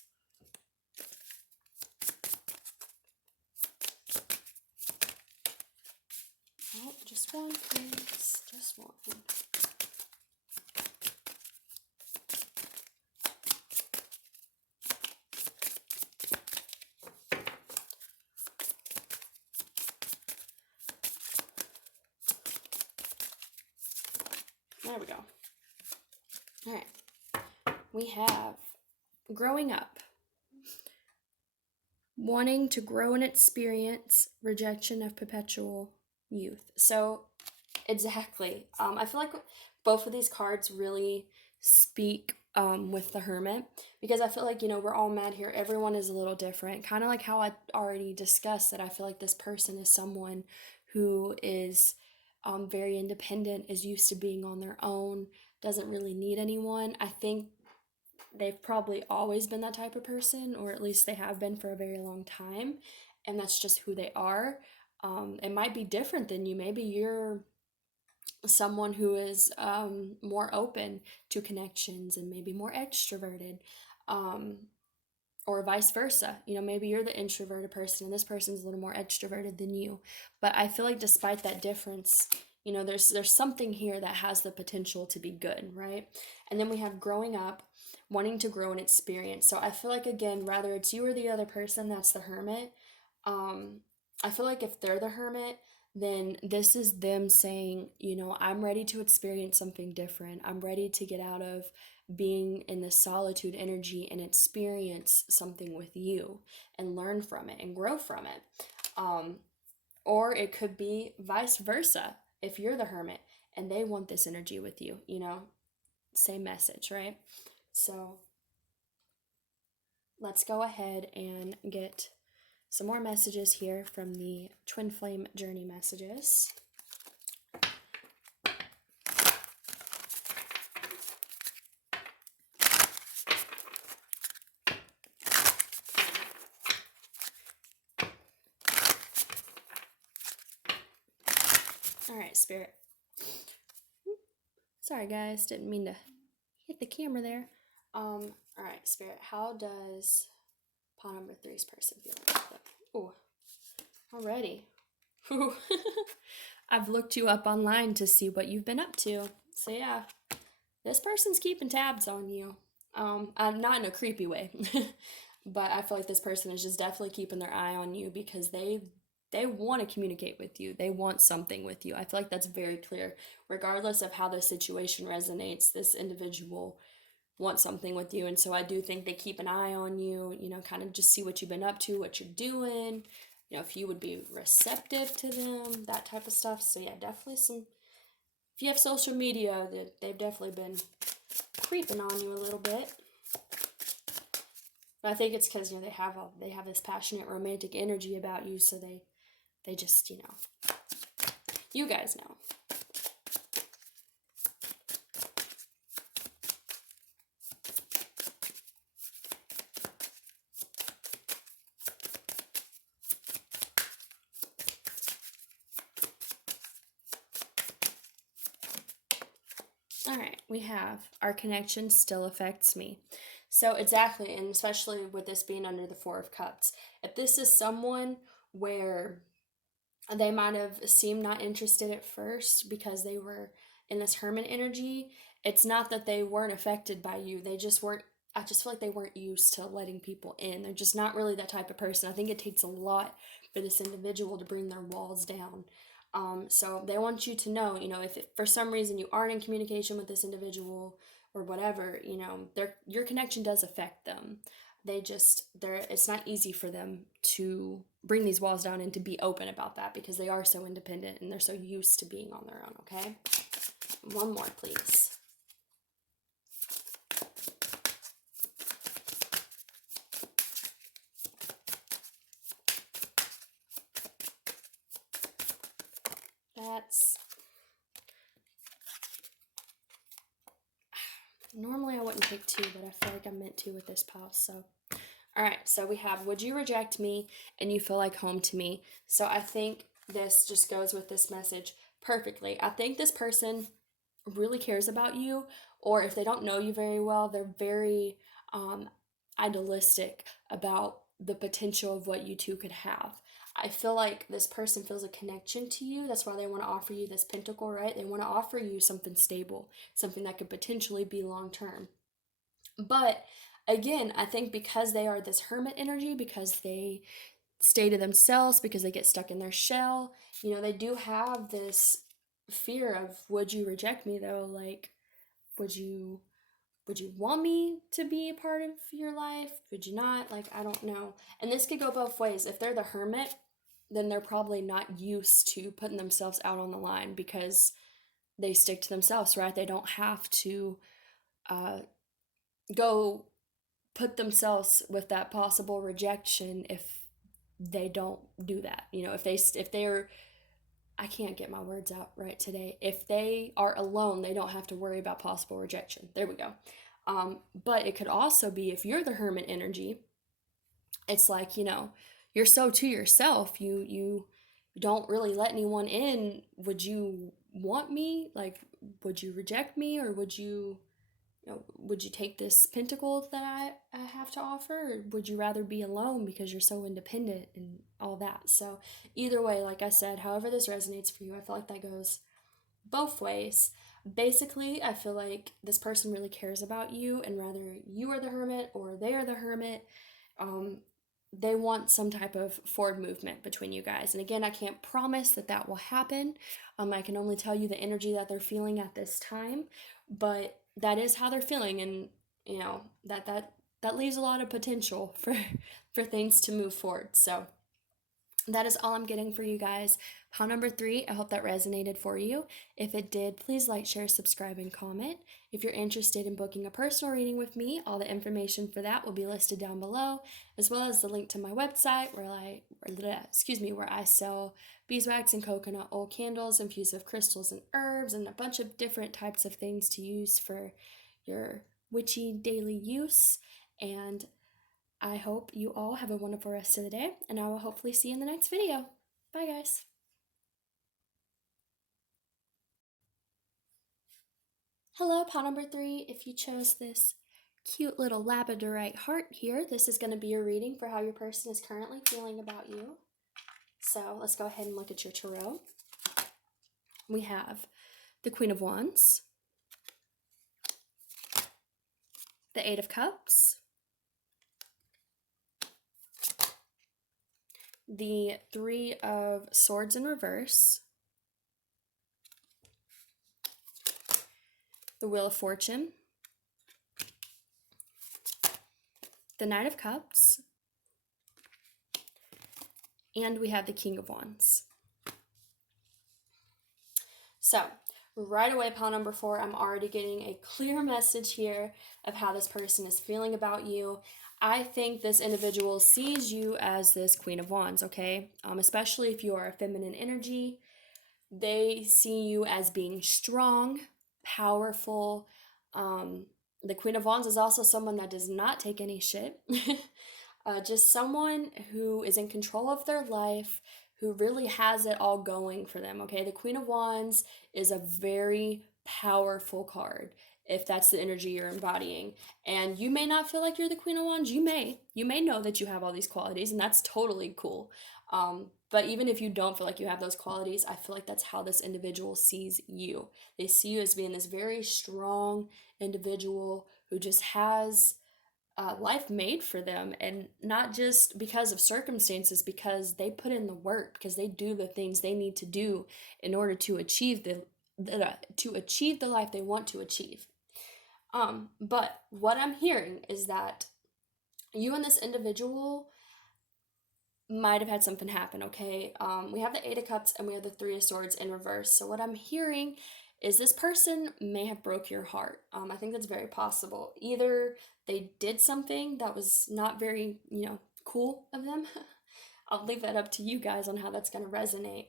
Oh, just one, please. Just one. There we go. All right. We have growing up, wanting to grow and experience, rejection of perpetual youth. So, exactly. I feel like both of these cards really speak with the Hermit, because I feel like, we're all mad here. Everyone is a little different. Kind of like how I already discussed that I feel like this person is someone who is very independent, is used to being on their own, doesn't really need anyone. I think they've probably always been that type of person, or at least they have been for a very long time, and that's just who they are. It might be different than you. Maybe you're someone who is more open to connections and maybe more extroverted, um, or vice versa. Maybe you're the introverted person and this person's a little more extroverted than you. But I feel like despite that difference, there's something here that has the potential to be good, right? And then we have growing up, wanting to grow and experience. So I feel like, again, rather it's you or the other person that's the Hermit. I feel like if they're the Hermit, then this is them saying, I'm ready to experience something different. I'm ready to get out of being in the solitude energy and experience something with you and learn from it and grow from it. Or it could be vice versa. If you're the hermit and they want this energy with you, same message, right? So let's go ahead and get some more messages here from the Twin Flame Journey messages. All right, Spirit. Sorry, guys, didn't mean to hit the camera there. All right, Spirit, how does pawn number 3's person feel about that? Ooh, already. I've looked you up online to see what you've been up to. So yeah, this person's keeping tabs on you. I'm not in a creepy way, but I feel like this person is just definitely keeping their eye on you because they want to communicate with you. They want something with you. I feel like that's very clear. Regardless of how the situation resonates, this individual wants something with you. And so I do think they keep an eye on you, kind of just see what you've been up to, what you're doing, if you would be receptive to them, that type of stuff. So yeah, definitely if you have social media, they've definitely been creeping on you a little bit. But I think it's because, they have this passionate romantic energy about you, so they just, you guys know. All right, we have our connection still affects me. So exactly, and especially with this being under the Four of Cups, if this is someone where they might have seemed not interested at first because they were in this hermit energy, it's not that they weren't affected by you. They just weren't, I just feel like they weren't used to letting people in. They're just not really that type of person. I think it takes a lot for this individual to bring their walls down. So they want you to know, if for some reason you aren't in communication with this individual or whatever, your connection does affect them. It's not easy for them to bring these walls down and to be open about that because they are so independent and they're so used to being on their own. Okay, one more, please. That's normally I wouldn't pick 2, but I feel like I'm meant to with this pause. So all right, so we have, would you reject me and you feel like home to me? So I think this just goes with this message perfectly. I think this person really cares about you, or if they don't know you very well, they're very idealistic about the potential of what you two could have. I feel like this person feels a connection to you. That's why they want to offer you this pentacle, right? They want to offer you something stable, something that could potentially be long term. But again, I think because they are this hermit energy, because they stay to themselves, because they get stuck in their shell, they do have this fear of, would you reject me though? Like, would you want me to be a part of your life? Would you not? Like, I don't know. And this could go both ways. If they're the hermit, then they're probably not used to putting themselves out on the line because they stick to themselves, right? They don't have to uh, go put themselves with that possible rejection if they don't do that. If they're, I can't get my words out right today. If they are alone, they don't have to worry about possible rejection. There we go. But it could also be if you're the hermit energy, it's like, you're so to yourself. You don't really let anyone in. Would you want me? Like, would you reject me, or would you take this pentacle that I have to offer, or would you rather be alone because you're so independent and all that? So either way, like I said, however this resonates for you, I feel like that goes both ways. Basically, I feel like this person really cares about you, and whether you are the hermit or they are the hermit, um, they want some type of forward movement between you guys. And again, I can't promise that that will happen. I can only tell you the energy that they're feeling at this time, but that is how they're feeling, and that leaves a lot of potential for things to move forward. So That is all I'm getting for you guys. Pile number 3, I hope that resonated for you. If it did, please like, share, subscribe, and comment. If you're interested in booking a personal reading with me, all the information for that will be listed down below, as well as the link to my website where I sell beeswax and coconut oil candles infused with crystals and herbs and a bunch of different types of things to use for your witchy daily use. And I hope you all have a wonderful rest of the day, and I will hopefully see you in the next video. Bye, guys. Hello, pile number 3. If you chose this cute little labradorite heart here, this is going to be your reading for how your person is currently feeling about you. So let's go ahead and look at your tarot. We have the Queen of Wands, the Eight of Cups, the Three of Swords in reverse, the Wheel of Fortune, the Knight of Cups, and we have the King of Wands. So, right away, pile number 4, I'm already getting a clear message here of how this person is feeling about you. I think this individual sees you as this Queen of Wands, okay? Especially if you are a feminine energy. They see you as being strong, powerful. The Queen of Wands is also someone that does not take any shit. Just someone who is in control of their life, who really has it all going for them, okay? The Queen of Wands is a very powerful card if that's the energy you're embodying. And you may not feel like you're the Queen of Wands. You may know that you have all these qualities, and that's totally cool. But even if you don't feel like you have those qualities, I feel like that's how this individual sees you. They see you as being this very strong individual who just has life made for them, and not just because of circumstances, because they put in the work, because they do the things they need to do in order to achieve the life they want to achieve. But what I'm hearing is that you and this individual might have had something happen, okay? We have the Eight of Cups and we have the Three of Swords in reverse. So what I'm hearing is this person may have broke your heart. I think that's very possible. Either they did something that was not very, cool of them. I'll leave that up to you guys on how that's going to resonate.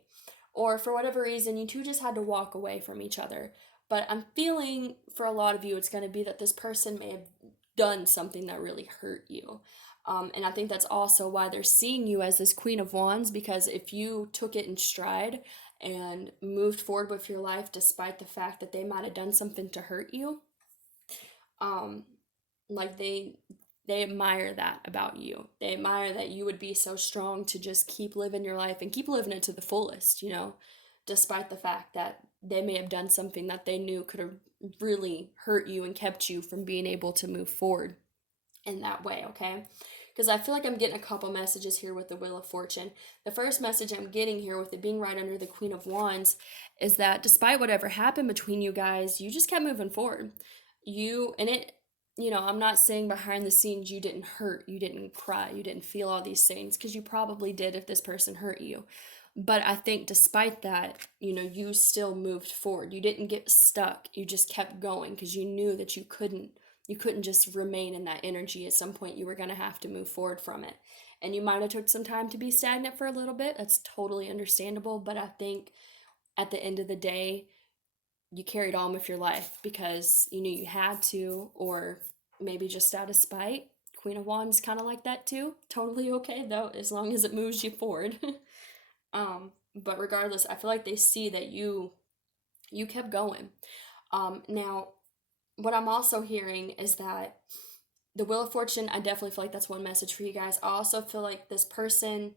Or for whatever reason, you two just had to walk away from each other. But I'm feeling for a lot of you, it's going to be that this person may have done something that really hurt you. And I think that's also why they're seeing you as this Queen of Wands, because if you took it in stride and moved forward with your life despite the fact that they might have done something to hurt you, like they admire that about you. They admire that you would be so strong to just keep living your life and keep living it to the fullest, despite the fact that they may have done something that they knew could have really hurt you and kept you from being able to move forward in that way, okay? Because I feel like I'm getting a couple messages here with the Wheel of Fortune. The first message I'm getting here with it being right under the Queen of Wands is that despite whatever happened between you guys, you just kept moving forward. I'm not saying behind the scenes you didn't hurt, you didn't cry, you didn't feel all these things, because you probably did if this person hurt you. But I think despite that, you still moved forward. You didn't get stuck. You just kept going because you knew that you couldn't just remain in that energy. At some point you were going to have to move forward from it. And you might have took some time to be stagnant for a little bit. That's totally understandable. But I think at the end of the day, you carried on with your life because you knew you had to, or maybe just out of spite. Queen of Wands kind of like that too. Totally okay though, as long as it moves you forward. But regardless, I feel like they see that you kept going. Now, what I'm also hearing is that the Wheel of Fortune, I definitely feel like that's one message for you guys. I also feel like this person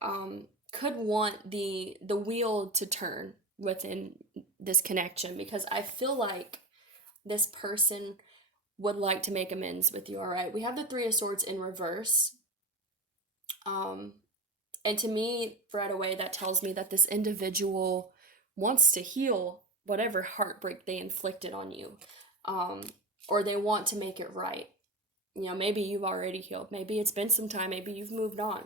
could want the wheel to turn within this connection, because I feel like this person would like to make amends with you, all right? We have the Three of Swords in reverse. And to me, right away, that tells me that this individual wants to heal whatever heartbreak they inflicted on you. Or they want to make it right. Maybe you've already healed. Maybe it's been some time. Maybe you've moved on.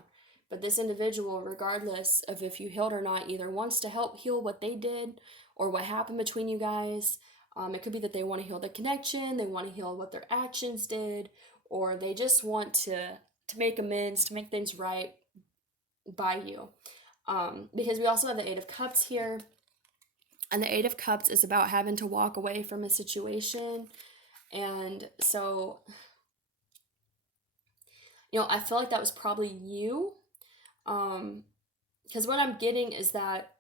But this individual, regardless of if you healed or not, either wants to help heal what they did or what happened between you guys. It could be that they want to heal the connection, they want to heal what their actions did, or they just want to make amends, to make things right by you. Because we also have the Eight of Cups here, and the Eight of Cups is about having to walk away from a situation. And so, I feel like that was probably you. Because what I'm getting is that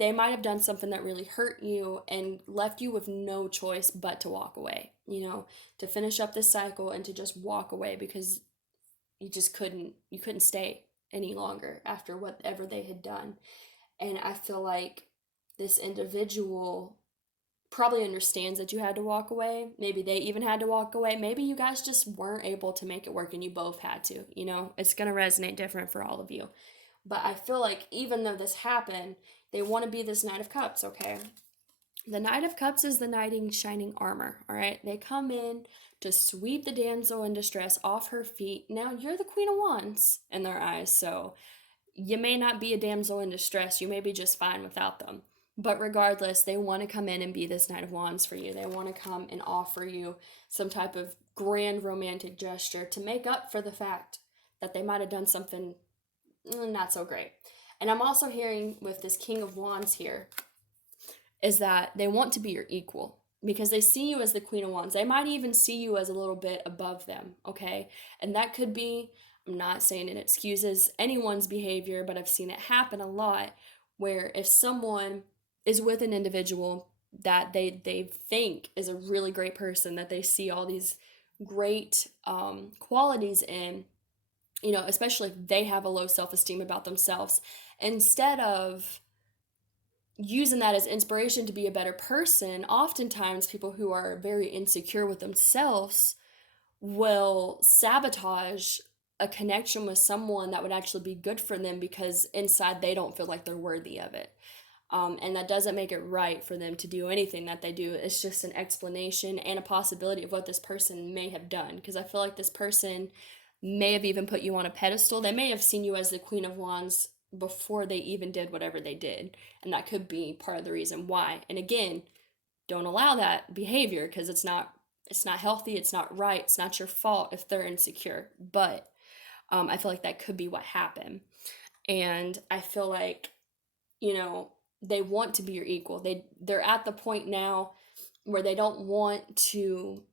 they might have done something that really hurt you and left you with no choice but to walk away, to finish up this cycle and to just walk away because you couldn't stay any longer after whatever they had done. And I feel like this individual probably understands that you had to walk away. Maybe they even had to walk away. Maybe you guys just weren't able to make it work and you both had to, it's going to resonate different for all of you. But I feel like even though this happened, they want to be this Knight of Cups, okay? The Knight of Cups is the knight in shining armor, all right? They come in to sweep the damsel in distress off her feet. Now, you're the Queen of Wands in their eyes, so you may not be a damsel in distress. You may be just fine without them. But regardless, they want to come in and be this Knight of Wands for you. They want to come and offer you some type of grand romantic gesture to make up for the fact that they might have done something not so great. And I'm also hearing with this King of Wands here is that they want to be your equal because they see you as the Queen of Wands. They might even see you as a little bit above them, okay? And that could be, I'm not saying it excuses anyone's behavior, but I've seen it happen a lot where if someone is with an individual that they think is a really great person, that they see all these great qualities in, especially if they have a low self-esteem about themselves, instead of using that as inspiration to be a better person, oftentimes people who are very insecure with themselves will sabotage a connection with someone that would actually be good for them because inside they don't feel like they're worthy of it. And that doesn't make it right for them to do anything that they do. It's just an explanation and a possibility of what this person may have done. Because I feel like this person may have even put you on a pedestal. They may have seen you as the Queen of Wands before they even did whatever they did. And that could be part of the reason why. And again, don't allow that behavior because it's not healthy, it's not right, it's not your fault if they're insecure. But I feel like that could be what happened. And I feel like, they want to be your equal. They're at the point now where they don't want to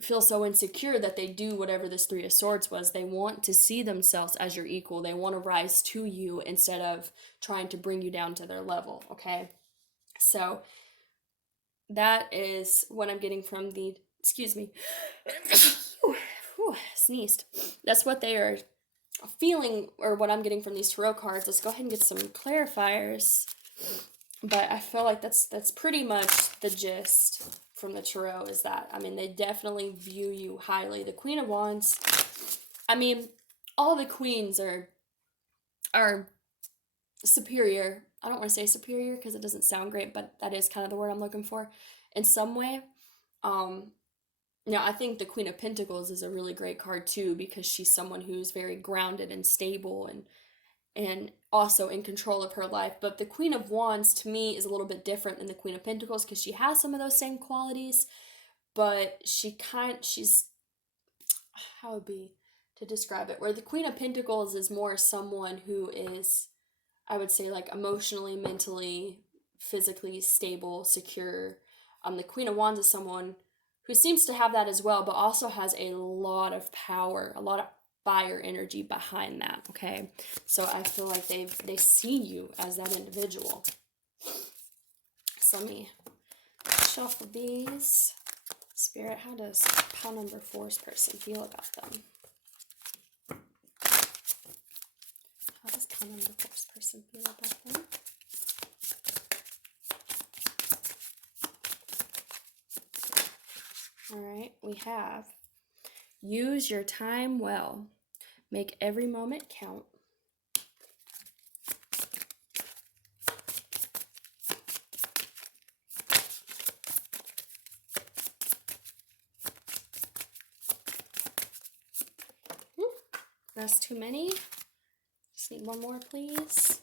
feel so insecure that they do whatever this Three of Swords was. They want to see themselves as your equal. They want to rise to you instead of trying to bring you down to their level, okay? So that is what I'm getting from the, excuse me, sneezed. That's what they are feeling, or what I'm getting from these tarot cards. Let's go ahead and get some clarifiers. But I feel like that's pretty much the gist from the tarot, is that, they definitely view you highly. The Queen of Wands, all the queens are superior. I don't want to say superior because it doesn't sound great, but that is kind of the word I'm looking for in some way. I think the Queen of Pentacles is a really great card too, because she's someone who's very grounded and stable and also in control of her life. But the Queen of Wands to me is a little bit different than the Queen of Pentacles because she has some of those same qualities, but she's, how would be to describe it, where the Queen of Pentacles is more someone who is, I would say, like emotionally, mentally, physically stable, secure. The Queen of Wands is someone who seems to have that as well, but also has a lot of power, a lot of fire energy behind that, okay? So I feel like they see you as that individual. So let me shuffle these. Spirit, how does pile number 4's person feel about them? How does pile number 4's person feel about them? All right, we have use your time well. Make every moment count. That's too many. Just need one more, please.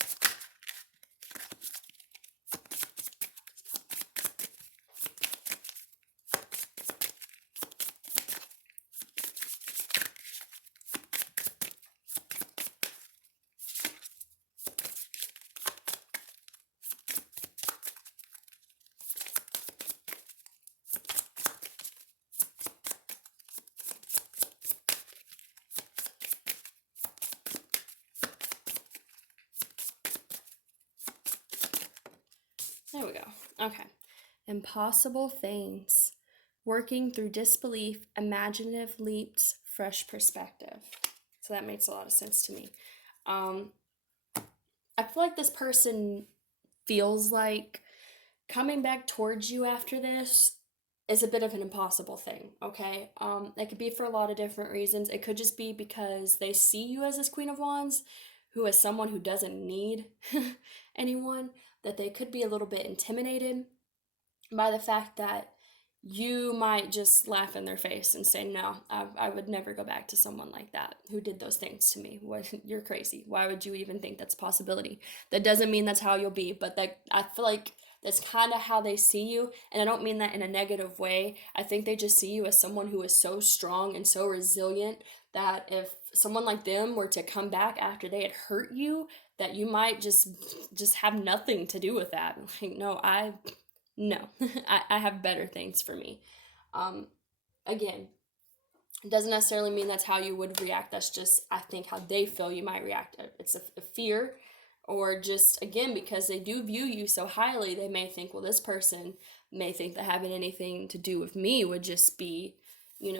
There we go. Okay. Impossible things. Working through disbelief, imaginative leaps, fresh perspective. So that makes a lot of sense to me. I feel like this person feels like coming back towards you after this is a bit of an impossible thing, okay? It could be for a lot of different reasons. It could just be because they see you as this Queen of Wands, who is someone who doesn't need anyone, that they could be a little bit intimidated by the fact that you might just laugh in their face and say, no, I would never go back to someone like that who did those things to me. What, you're crazy. Why would you even think that's a possibility? That doesn't mean that's how you'll be, but that I feel like that's kind of how they see you. And I don't mean that in a negative way. I think they just see you as someone who is so strong and so resilient that if someone like them were to come back after they had hurt you, that you might just have nothing to do with that. Like, no, I have better things for me. Again, it doesn't necessarily mean that's how you would react. That's just, I think, how they feel you might react. It's a fear, or just, again, because they do view you so highly, they may think, well, this person may think that having anything to do with me would just be,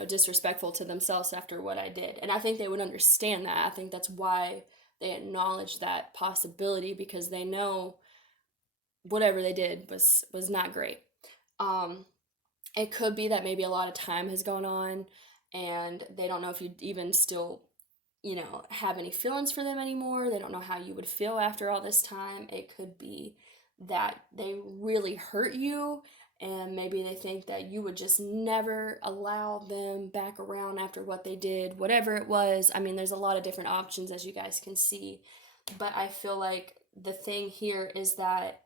disrespectful to themselves after what I did. And I think they would understand that. I think that's why they acknowledge that possibility, because they know whatever they did was not great. It could be that maybe a lot of time has gone on and they don't know if you even still, have any feelings for them anymore. They don't know how you would feel after all this time. It could be that they really hurt you and maybe they think that you would just never allow them back around after what they did, whatever it was. I mean, there's a lot of different options, as you guys can see, but I feel like the thing here is that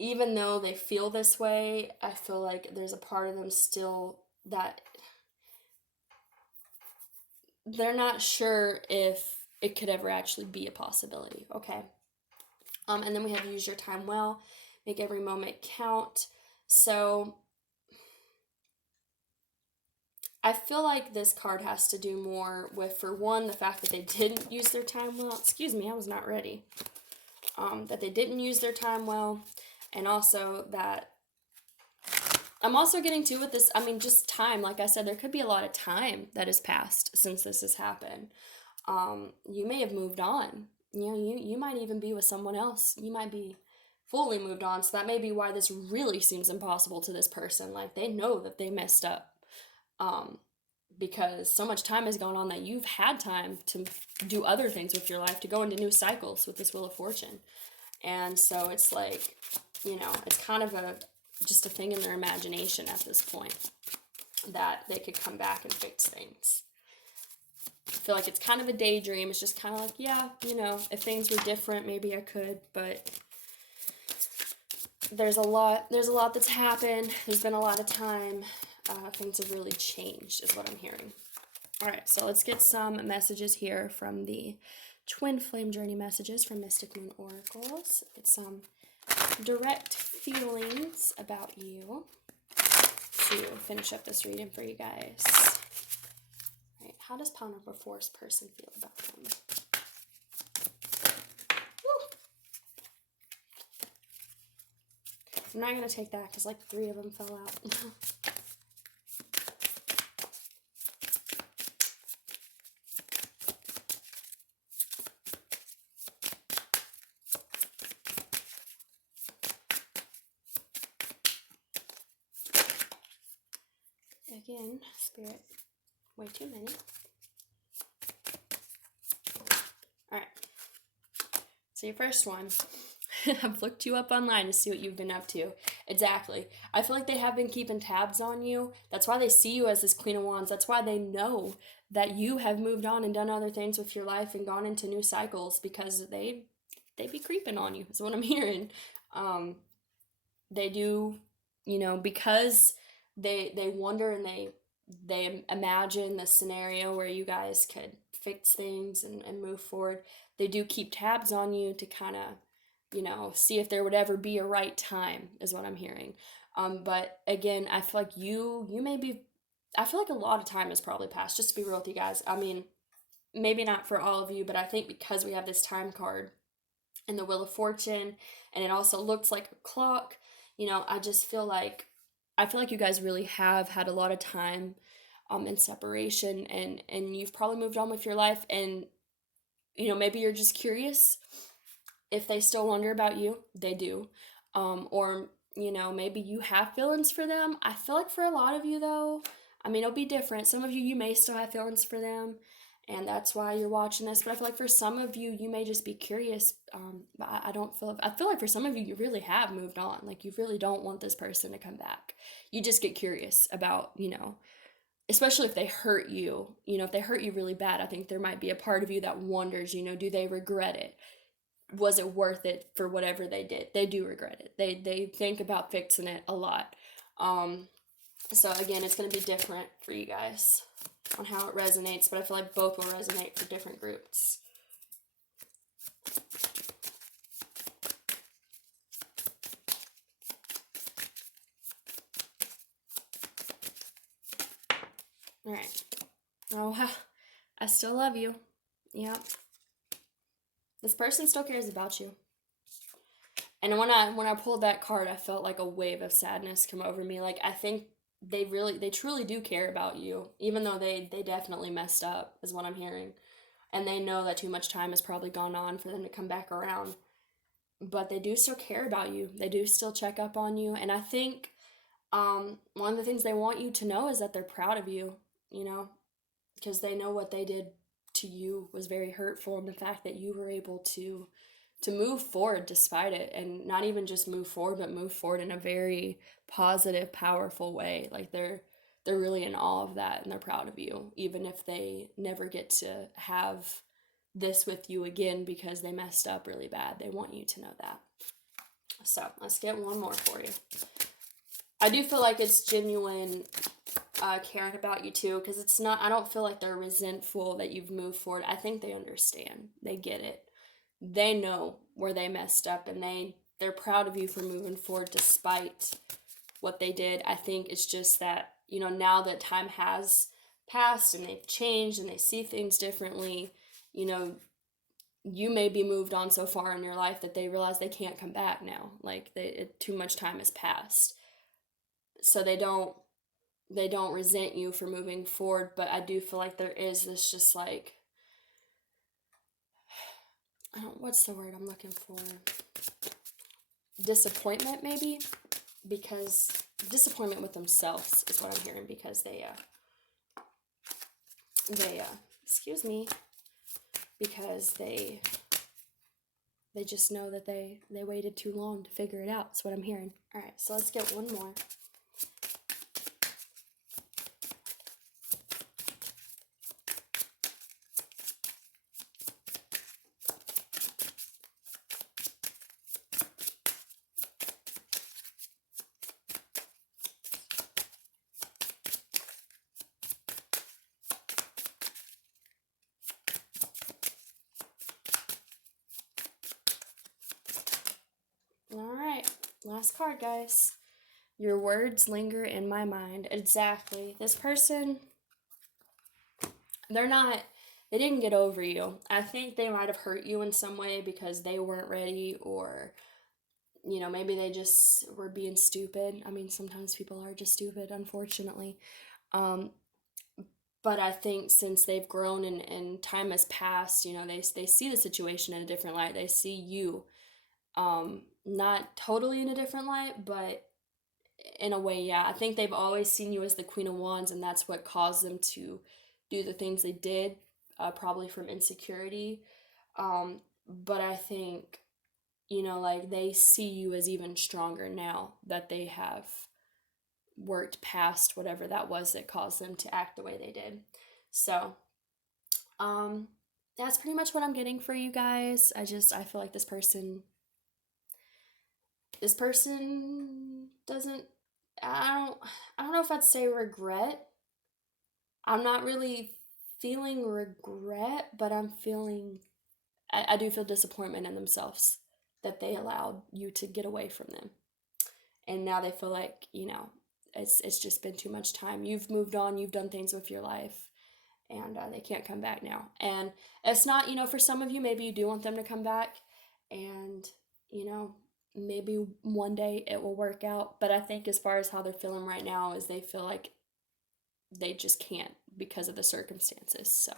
even though they feel this way, I feel like there's a part of them still that they're not sure if it could ever actually be a possibility, okay? And then we have use your time well, make every moment count. So I feel like this card has to do more with, for one, the fact that they didn't use their time well. Excuse me, I was not ready. That they didn't use their time well. And also that I'm also getting to with this, just time. Like I said, there could be a lot of time that has passed since this has happened. You may have moved on. You might even be with someone else. You might be fully moved on. So that may be why this really seems impossible to this person. Like, they know that they messed up. Because so much time has gone on that you've had time to do other things with your life, to go into new cycles with this Wheel of Fortune. And so it's like, it's kind of just a thing in their imagination at this point that they could come back and fix things. I feel like it's kind of a daydream. It's just kind of like, yeah, if things were different, maybe I could, but there's a lot that's happened. There's been a lot of time. Things have really changed is what I'm hearing. All right, so let's get some messages here from the Twin Flame Journey messages from Mystic Moon Oracles. Get some direct feelings about you to finish up this reading for you guys. All right, how does Power Number 4's person feel about them? Woo. I'm not going to take that because like 3 of them fell out. Again, Spirit, way too many. Alright, so your first one, I've looked you up online to see what you've been up to, Exactly. I feel like they have been keeping tabs on you. That's why they see you as this Queen of Wands. That's why they know that you have moved on and done other things with your life and gone into new cycles, because they be creeping on you, is what I'm hearing. Um, they do, because they wonder and they imagine the scenario where you guys could fix things and move forward. They do keep tabs on you to kind of, see if there would ever be a right time, is what I'm hearing. But again, I feel like you may be, I feel like a lot of time has probably passed, just to be real with you guys. I mean, maybe not for all of you, but I think because we have this time card and the Wheel of Fortune, and it also looks like a clock, I just feel like, you guys really have had a lot of time in separation, and you've probably moved on with your life, and maybe you're just curious if they still wonder about you. They do. Or maybe you have feelings for them. I feel like for a lot of you, though, I mean, it'll be different. Some of you may still have feelings for them, and that's why you're watching this. But I feel like for some of you, you may just be curious. But I don't feel. I feel like for some of you, you really have moved on. Like, you really don't want this person to come back. You just get curious about, especially if they hurt you. If they hurt you really bad, I think there might be a part of you that wonders. Do they regret it? Was it worth it for whatever they did? They do regret it. They think about fixing it a lot. So again, it's going to be different for you guys on how it resonates, but I feel like both will resonate for different groups. All right. Oh, wow. I still love you. Yep. This person still cares about you. And when I pulled that card, I felt like a wave of sadness come over me. Like, I think they truly do care about you, even though they definitely messed up, is what I'm hearing. And they know that too much time has probably gone on for them to come back around. But they do still care about you. They do still check up on you. And I think one of the things they want you to know is that they're proud of you, because they know what they did to you was very hurtful, and the fact that you were able to move forward despite it, and not even just move forward, but move forward in a very positive, powerful way. Like, they're really in awe of that, and they're proud of you, even if they never get to have this with you again because they messed up really bad. They want you to know that. So let's get one more for you. I do feel like it's genuine caring about you too, because it's not, I don't feel like they're resentful that you've moved forward. I think they understand. They get it. They know where they messed up, and they're proud of you for moving forward despite what they did. I think it's just that, now that time has passed and they've changed and they see things differently, you may be moved on so far in your life that they realize they can't come back now. Like, too much time has passed. So they don't resent you for moving forward, but I do feel like there is this just like, what's the word I'm looking for? Disappointment, maybe? Because disappointment with themselves is what I'm hearing, because they excuse me, because they just know that they waited too long to figure it out. That's what I'm hearing. All right, so let's get one more. All right, last card, guys. Your words linger in my mind. Exactly. This person, they didn't get over you. I think they might have hurt you in some way because they weren't ready, or, maybe they just were being stupid. I mean, sometimes people are just stupid, unfortunately. But I think since they've grown and time has passed, they see the situation in a different light. They see you, not totally in a different light, but in a way, yeah. I think they've always seen you as the Queen of Wands, and that's what caused them to do the things they did, probably from insecurity. But I think, you know, like they see you as even stronger now that they have worked past whatever that was that caused them to act the way they did. So, um, that's pretty much what I'm getting for you guys. I feel like this person doesn't, I don't know if I'd say regret. I'm not really feeling regret, but I do feel disappointment in themselves that they allowed you to get away from them. And now they feel like, you know, it's just been too much time. You've moved on, you've done things with your life, and they can't come back now. And it's not, you know, for some of you, maybe you do want them to come back, and, you know, maybe one day it will work out. But I think as far as how they're feeling right now is they feel like they just can't because of the circumstances. So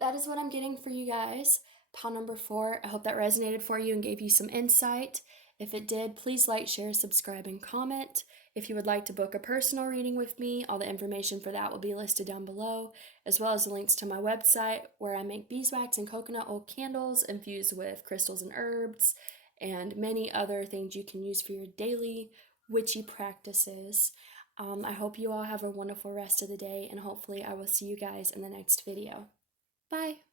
that is what I'm getting for you guys. Pile number 4. I hope that resonated for you and gave you some insight. If it did, please like, share, subscribe, and comment. If you would like to book a personal reading with me, all the information for that will be listed down below, as well as the links to my website where I make beeswax and coconut oil candles infused with crystals and herbs, and many other things you can use for your daily witchy practices. I hope you all have a wonderful rest of the day, and hopefully I will see you guys in the next video. Bye!